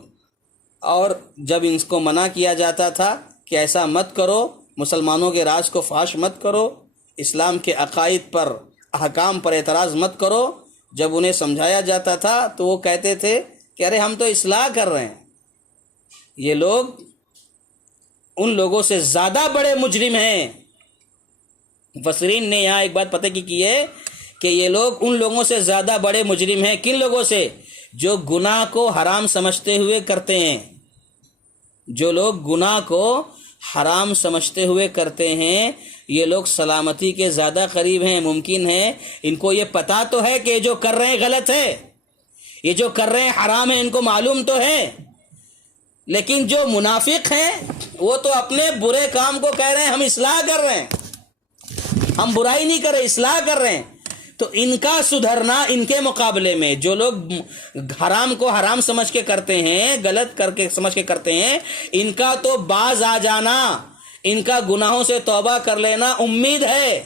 اور جب ان کو منع کیا جاتا تھا کہ ایسا مت کرو، مسلمانوں کے راز کو فاش مت کرو، اسلام کے عقائد پر، احکام پر اعتراض مت کرو، جب انہیں سمجھایا جاتا تھا تو وہ کہتے تھے کہ ارے ہم تو اصلاح کر رہے ہیں۔ یہ لوگ ان لوگوں سے زیادہ بڑے مجرم ہیں۔ مفسرین نے یہاں ایک بات پتہ کی ہے کہ یہ لوگ ان لوگوں سے زیادہ بڑے مجرم ہیں۔ کن لوگوں سے؟ جو گناہ کو حرام سمجھتے ہوئے کرتے ہیں، جو لوگ گناہ کو حرام سمجھتے ہوئے کرتے ہیں، یہ لوگ سلامتی کے زیادہ قریب ہیں۔ ممکن ہے ان کو یہ پتا تو ہے کہ یہ جو کر رہے ہیں غلط ہے، یہ جو کر رہے ہیں حرام ہے، ان کو معلوم تو ہے، لیکن جو منافق ہیں وہ تو اپنے برے کام کو کہہ رہے ہیں ہم اصلاح کر رہے ہیں، ہم برائی نہیں کر رہے، اصلاح کر رہے ہیں۔ تو ان کا سدھرنا، ان کے مقابلے میں جو لوگ حرام کو حرام سمجھ کے کرتے ہیں، غلط کر کے سمجھ کے کرتے ہیں، ان کا تو باز آ جانا، ان کا گناہوں سے توبہ کر لینا امید ہے،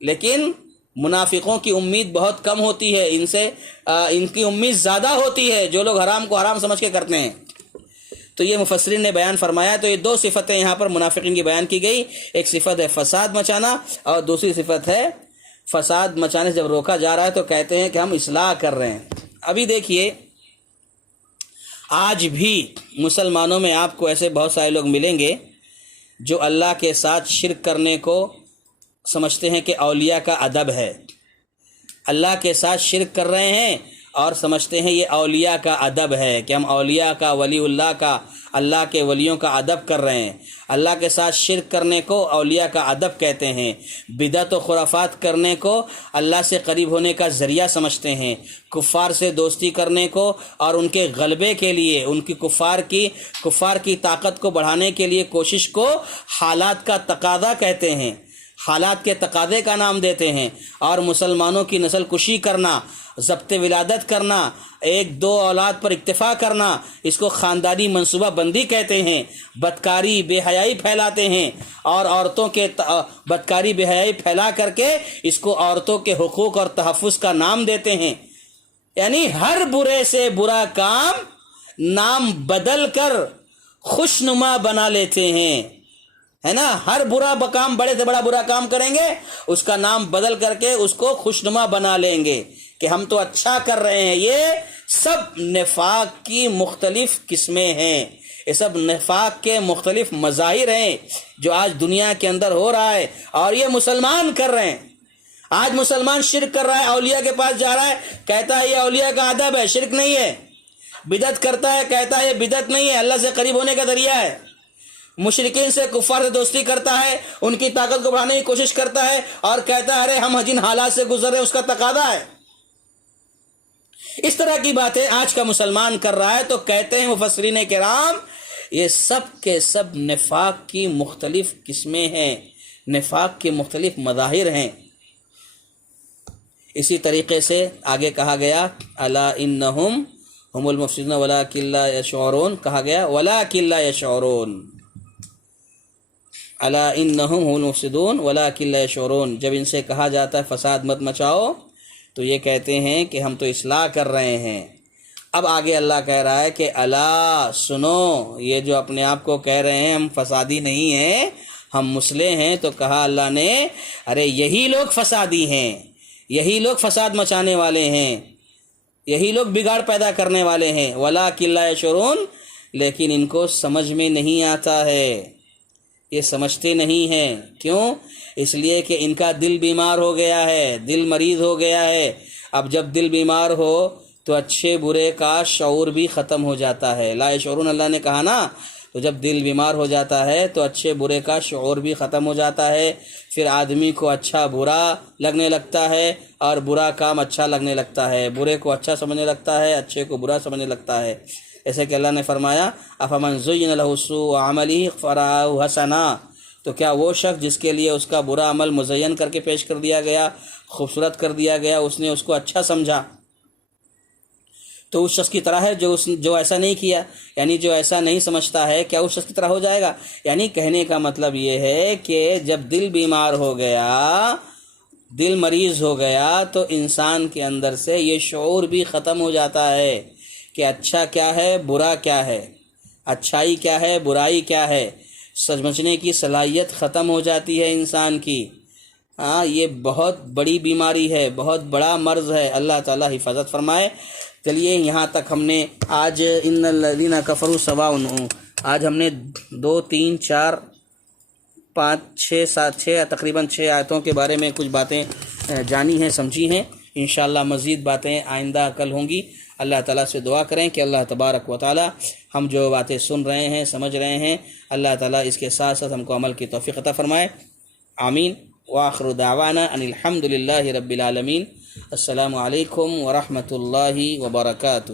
لیکن منافقوں کی امید بہت کم ہوتی ہے، ان کی امید زیادہ ہوتی ہے جو لوگ حرام کو حرام سمجھ کے کرتے ہیں۔ تو یہ مفسرین نے بیان فرمایا، تو یہ دو صفتیں یہاں پر منافقین کی بیان کی گئی، ایک صفت ہے فساد مچانا، اور دوسری صفت ہے فساد مچانے سے جب روکا جا رہا ہے تو کہتے ہیں کہ ہم اصلاح کر رہے ہیں۔ ابھی دیکھیے آج بھی مسلمانوں میں آپ کو ایسے بہت سارے لوگ ملیں گے جو اللہ کے ساتھ شرک کرنے کو سمجھتے ہیں کہ اولیاء کا ادب ہے، اللہ کے ساتھ شرک کر رہے ہیں اور سمجھتے ہیں یہ اولیاء کا ادب ہے کہ ہم اولیاء کا، ولی اللہ کا، اللہ کے ولیوں کا ادب کر رہے ہیں۔ اللہ کے ساتھ شرک کرنے کو اولیاء کا ادب کہتے ہیں، بدعت و خرافات کرنے کو اللہ سے قریب ہونے کا ذریعہ سمجھتے ہیں، کفار سے دوستی کرنے کو اور ان کے غلبے کے لیے، ان کی کفار کی طاقت کو بڑھانے کے لیے کوشش کو حالات کا تقاضا کہتے ہیں، حالات کے تقاضے کا نام دیتے ہیں۔ اور مسلمانوں کی نسل کشی کرنا، ضبط ولادت کرنا، ایک دو اولاد پر اکتفا کرنا، اس کو خاندانی منصوبہ بندی کہتے ہیں۔ بدکاری بے حیائی پھیلاتے ہیں، اور عورتوں کے بدکاری بے حیائی پھیلا کر کے اس کو عورتوں کے حقوق اور تحفظ کا نام دیتے ہیں۔ یعنی ہر برے سے برا کام نام بدل کر خوشنما بنا لیتے ہیں، ہے نا؟ ہر برا کام، بڑے سے بڑا برا کام کریں گے، اس کا نام بدل کر کے اس کو خوشنما بنا لیں گے کہ ہم تو اچھا کر رہے ہیں۔ یہ سب نفاق کی مختلف قسمیں ہیں، یہ سب نفاق کے مختلف مظاہر ہیں جو آج دنیا کے اندر ہو رہا ہے، اور یہ مسلمان کر رہے ہیں۔ آج مسلمان شرک کر رہا ہے، اولیاء کے پاس جا رہا ہے، کہتا ہے یہ اولیاء کا ادب ہے، شرک نہیں ہے۔ بدعت کرتا ہے، کہتا ہے یہ بدعت نہیں ہے، اللہ سے قریب ہونے کا ذریعہ ہے۔ مشرکین سے، کفار سے دوستی کرتا ہے، ان کی طاقت کو بڑھانے کی کوشش کرتا ہے، اور کہتا ہے ارے ہم جن حالات سے گزر رہے ہیں اس کا تقاضا ہے۔ اس طرح کی باتیں آج کا مسلمان کر رہا ہے تو کہتے ہیں مفسرین کرام یہ سب کے سب نفاق کی مختلف قسمیں ہیں، نفاق کے مختلف مظاہر ہیں۔ اسی طریقے سے آگے کہا گیا الا انہم هم المفسدون ولکن لا یشعرون، کہا گیا ولکن لا یشعرون، الا انہم هم المفسدون ولکن لا یشعرون۔ جب ان سے کہا جاتا ہے فساد مت مچاؤ تو یہ کہتے ہیں کہ ہم تو اصلاح کر رہے ہیں۔ اب آگے اللہ کہہ رہا ہے کہ الا سنو، یہ جو اپنے آپ کو کہہ رہے ہیں ہم فسادی نہیں ہیں، ہم مصلح ہیں، تو کہا اللہ نے ارے یہی لوگ فسادی ہیں، یہی لوگ فساد مچانے والے ہیں، یہی لوگ بگاڑ پیدا کرنے والے ہیں۔ ولکن لا یشعرون، لیکن ان کو سمجھ میں نہیں آتا ہے، یہ سمجھتے نہیں ہیں۔ کیوں؟ اس لیے کہ ان کا دل بیمار ہو گیا ہے، دل مریض ہو گیا ہے۔ اب جب دل بیمار ہو تو اچھے برے کا شعور بھی ختم ہو جاتا ہے۔ لا یشعرون اللہ نے کہا نا، تو جب دل بیمار ہو جاتا ہے تو اچھے برے کا شعور بھی ختم ہو جاتا ہے، پھر آدمی کو اچھا برا لگنے لگتا ہے اور برا کام اچھا لگنے لگتا ہے، برے کو اچھا سمجھنے لگتا ہے، اچھے کو برا سمجھنے لگتا ہے۔ ایسے کہ اللہ نے فرمایا افمن زین له سوء عمله فرآه حسنا، تو کیا وہ شخص جس کے لیے اس کا برا عمل مزین کر کے پیش کر دیا گیا، خوبصورت کر دیا گیا، اس نے اس کو اچھا سمجھا، تو اس شخص کی طرح ہے جو ایسا نہیں کیا، یعنی جو ایسا نہیں سمجھتا ہے، کیا اس شخص کی طرح ہو جائے گا؟ یعنی کہنے کا مطلب یہ ہے کہ جب دل بیمار ہو گیا، دل مریض ہو گیا، تو انسان کے اندر سے یہ شعور بھی ختم ہو جاتا ہے کہ اچھا کیا ہے، برا کیا ہے، اچھائی کیا ہے، برائی کیا ہے، سمجھنے کی صلاحیت ختم ہو جاتی ہے انسان کی۔ ہاں، یہ بہت بڑی بیماری ہے، بہت بڑا مرض ہے، اللہ تعالیٰ حفاظت فرمائے۔ چلیے یہاں تک ہم نے آج ان الذین کفروا سواء، آج ہم نے 2 3 4 5 6 7 6 تقریباً 6 آیتوں کے بارے میں کچھ باتیں جانی ہیں، سمجھی ہیں۔ انشاءاللہ مزید باتیں آئندہ کل ہوں گی۔ اللہ تعالیٰ سے دعا کریں کہ اللہ تبارک و تعالیٰ ہم جو باتیں سن رہے ہیں، سمجھ رہے ہیں، اللہ تعالیٰ اس کے ساتھ ساتھ ہم کو عمل کی توفیق عطا فرمائے۔ آمین۔ وآخر دعوانا ان الحمد للہ رب العالمین۔ السلام علیکم ورحمۃ اللہ وبرکاتہ۔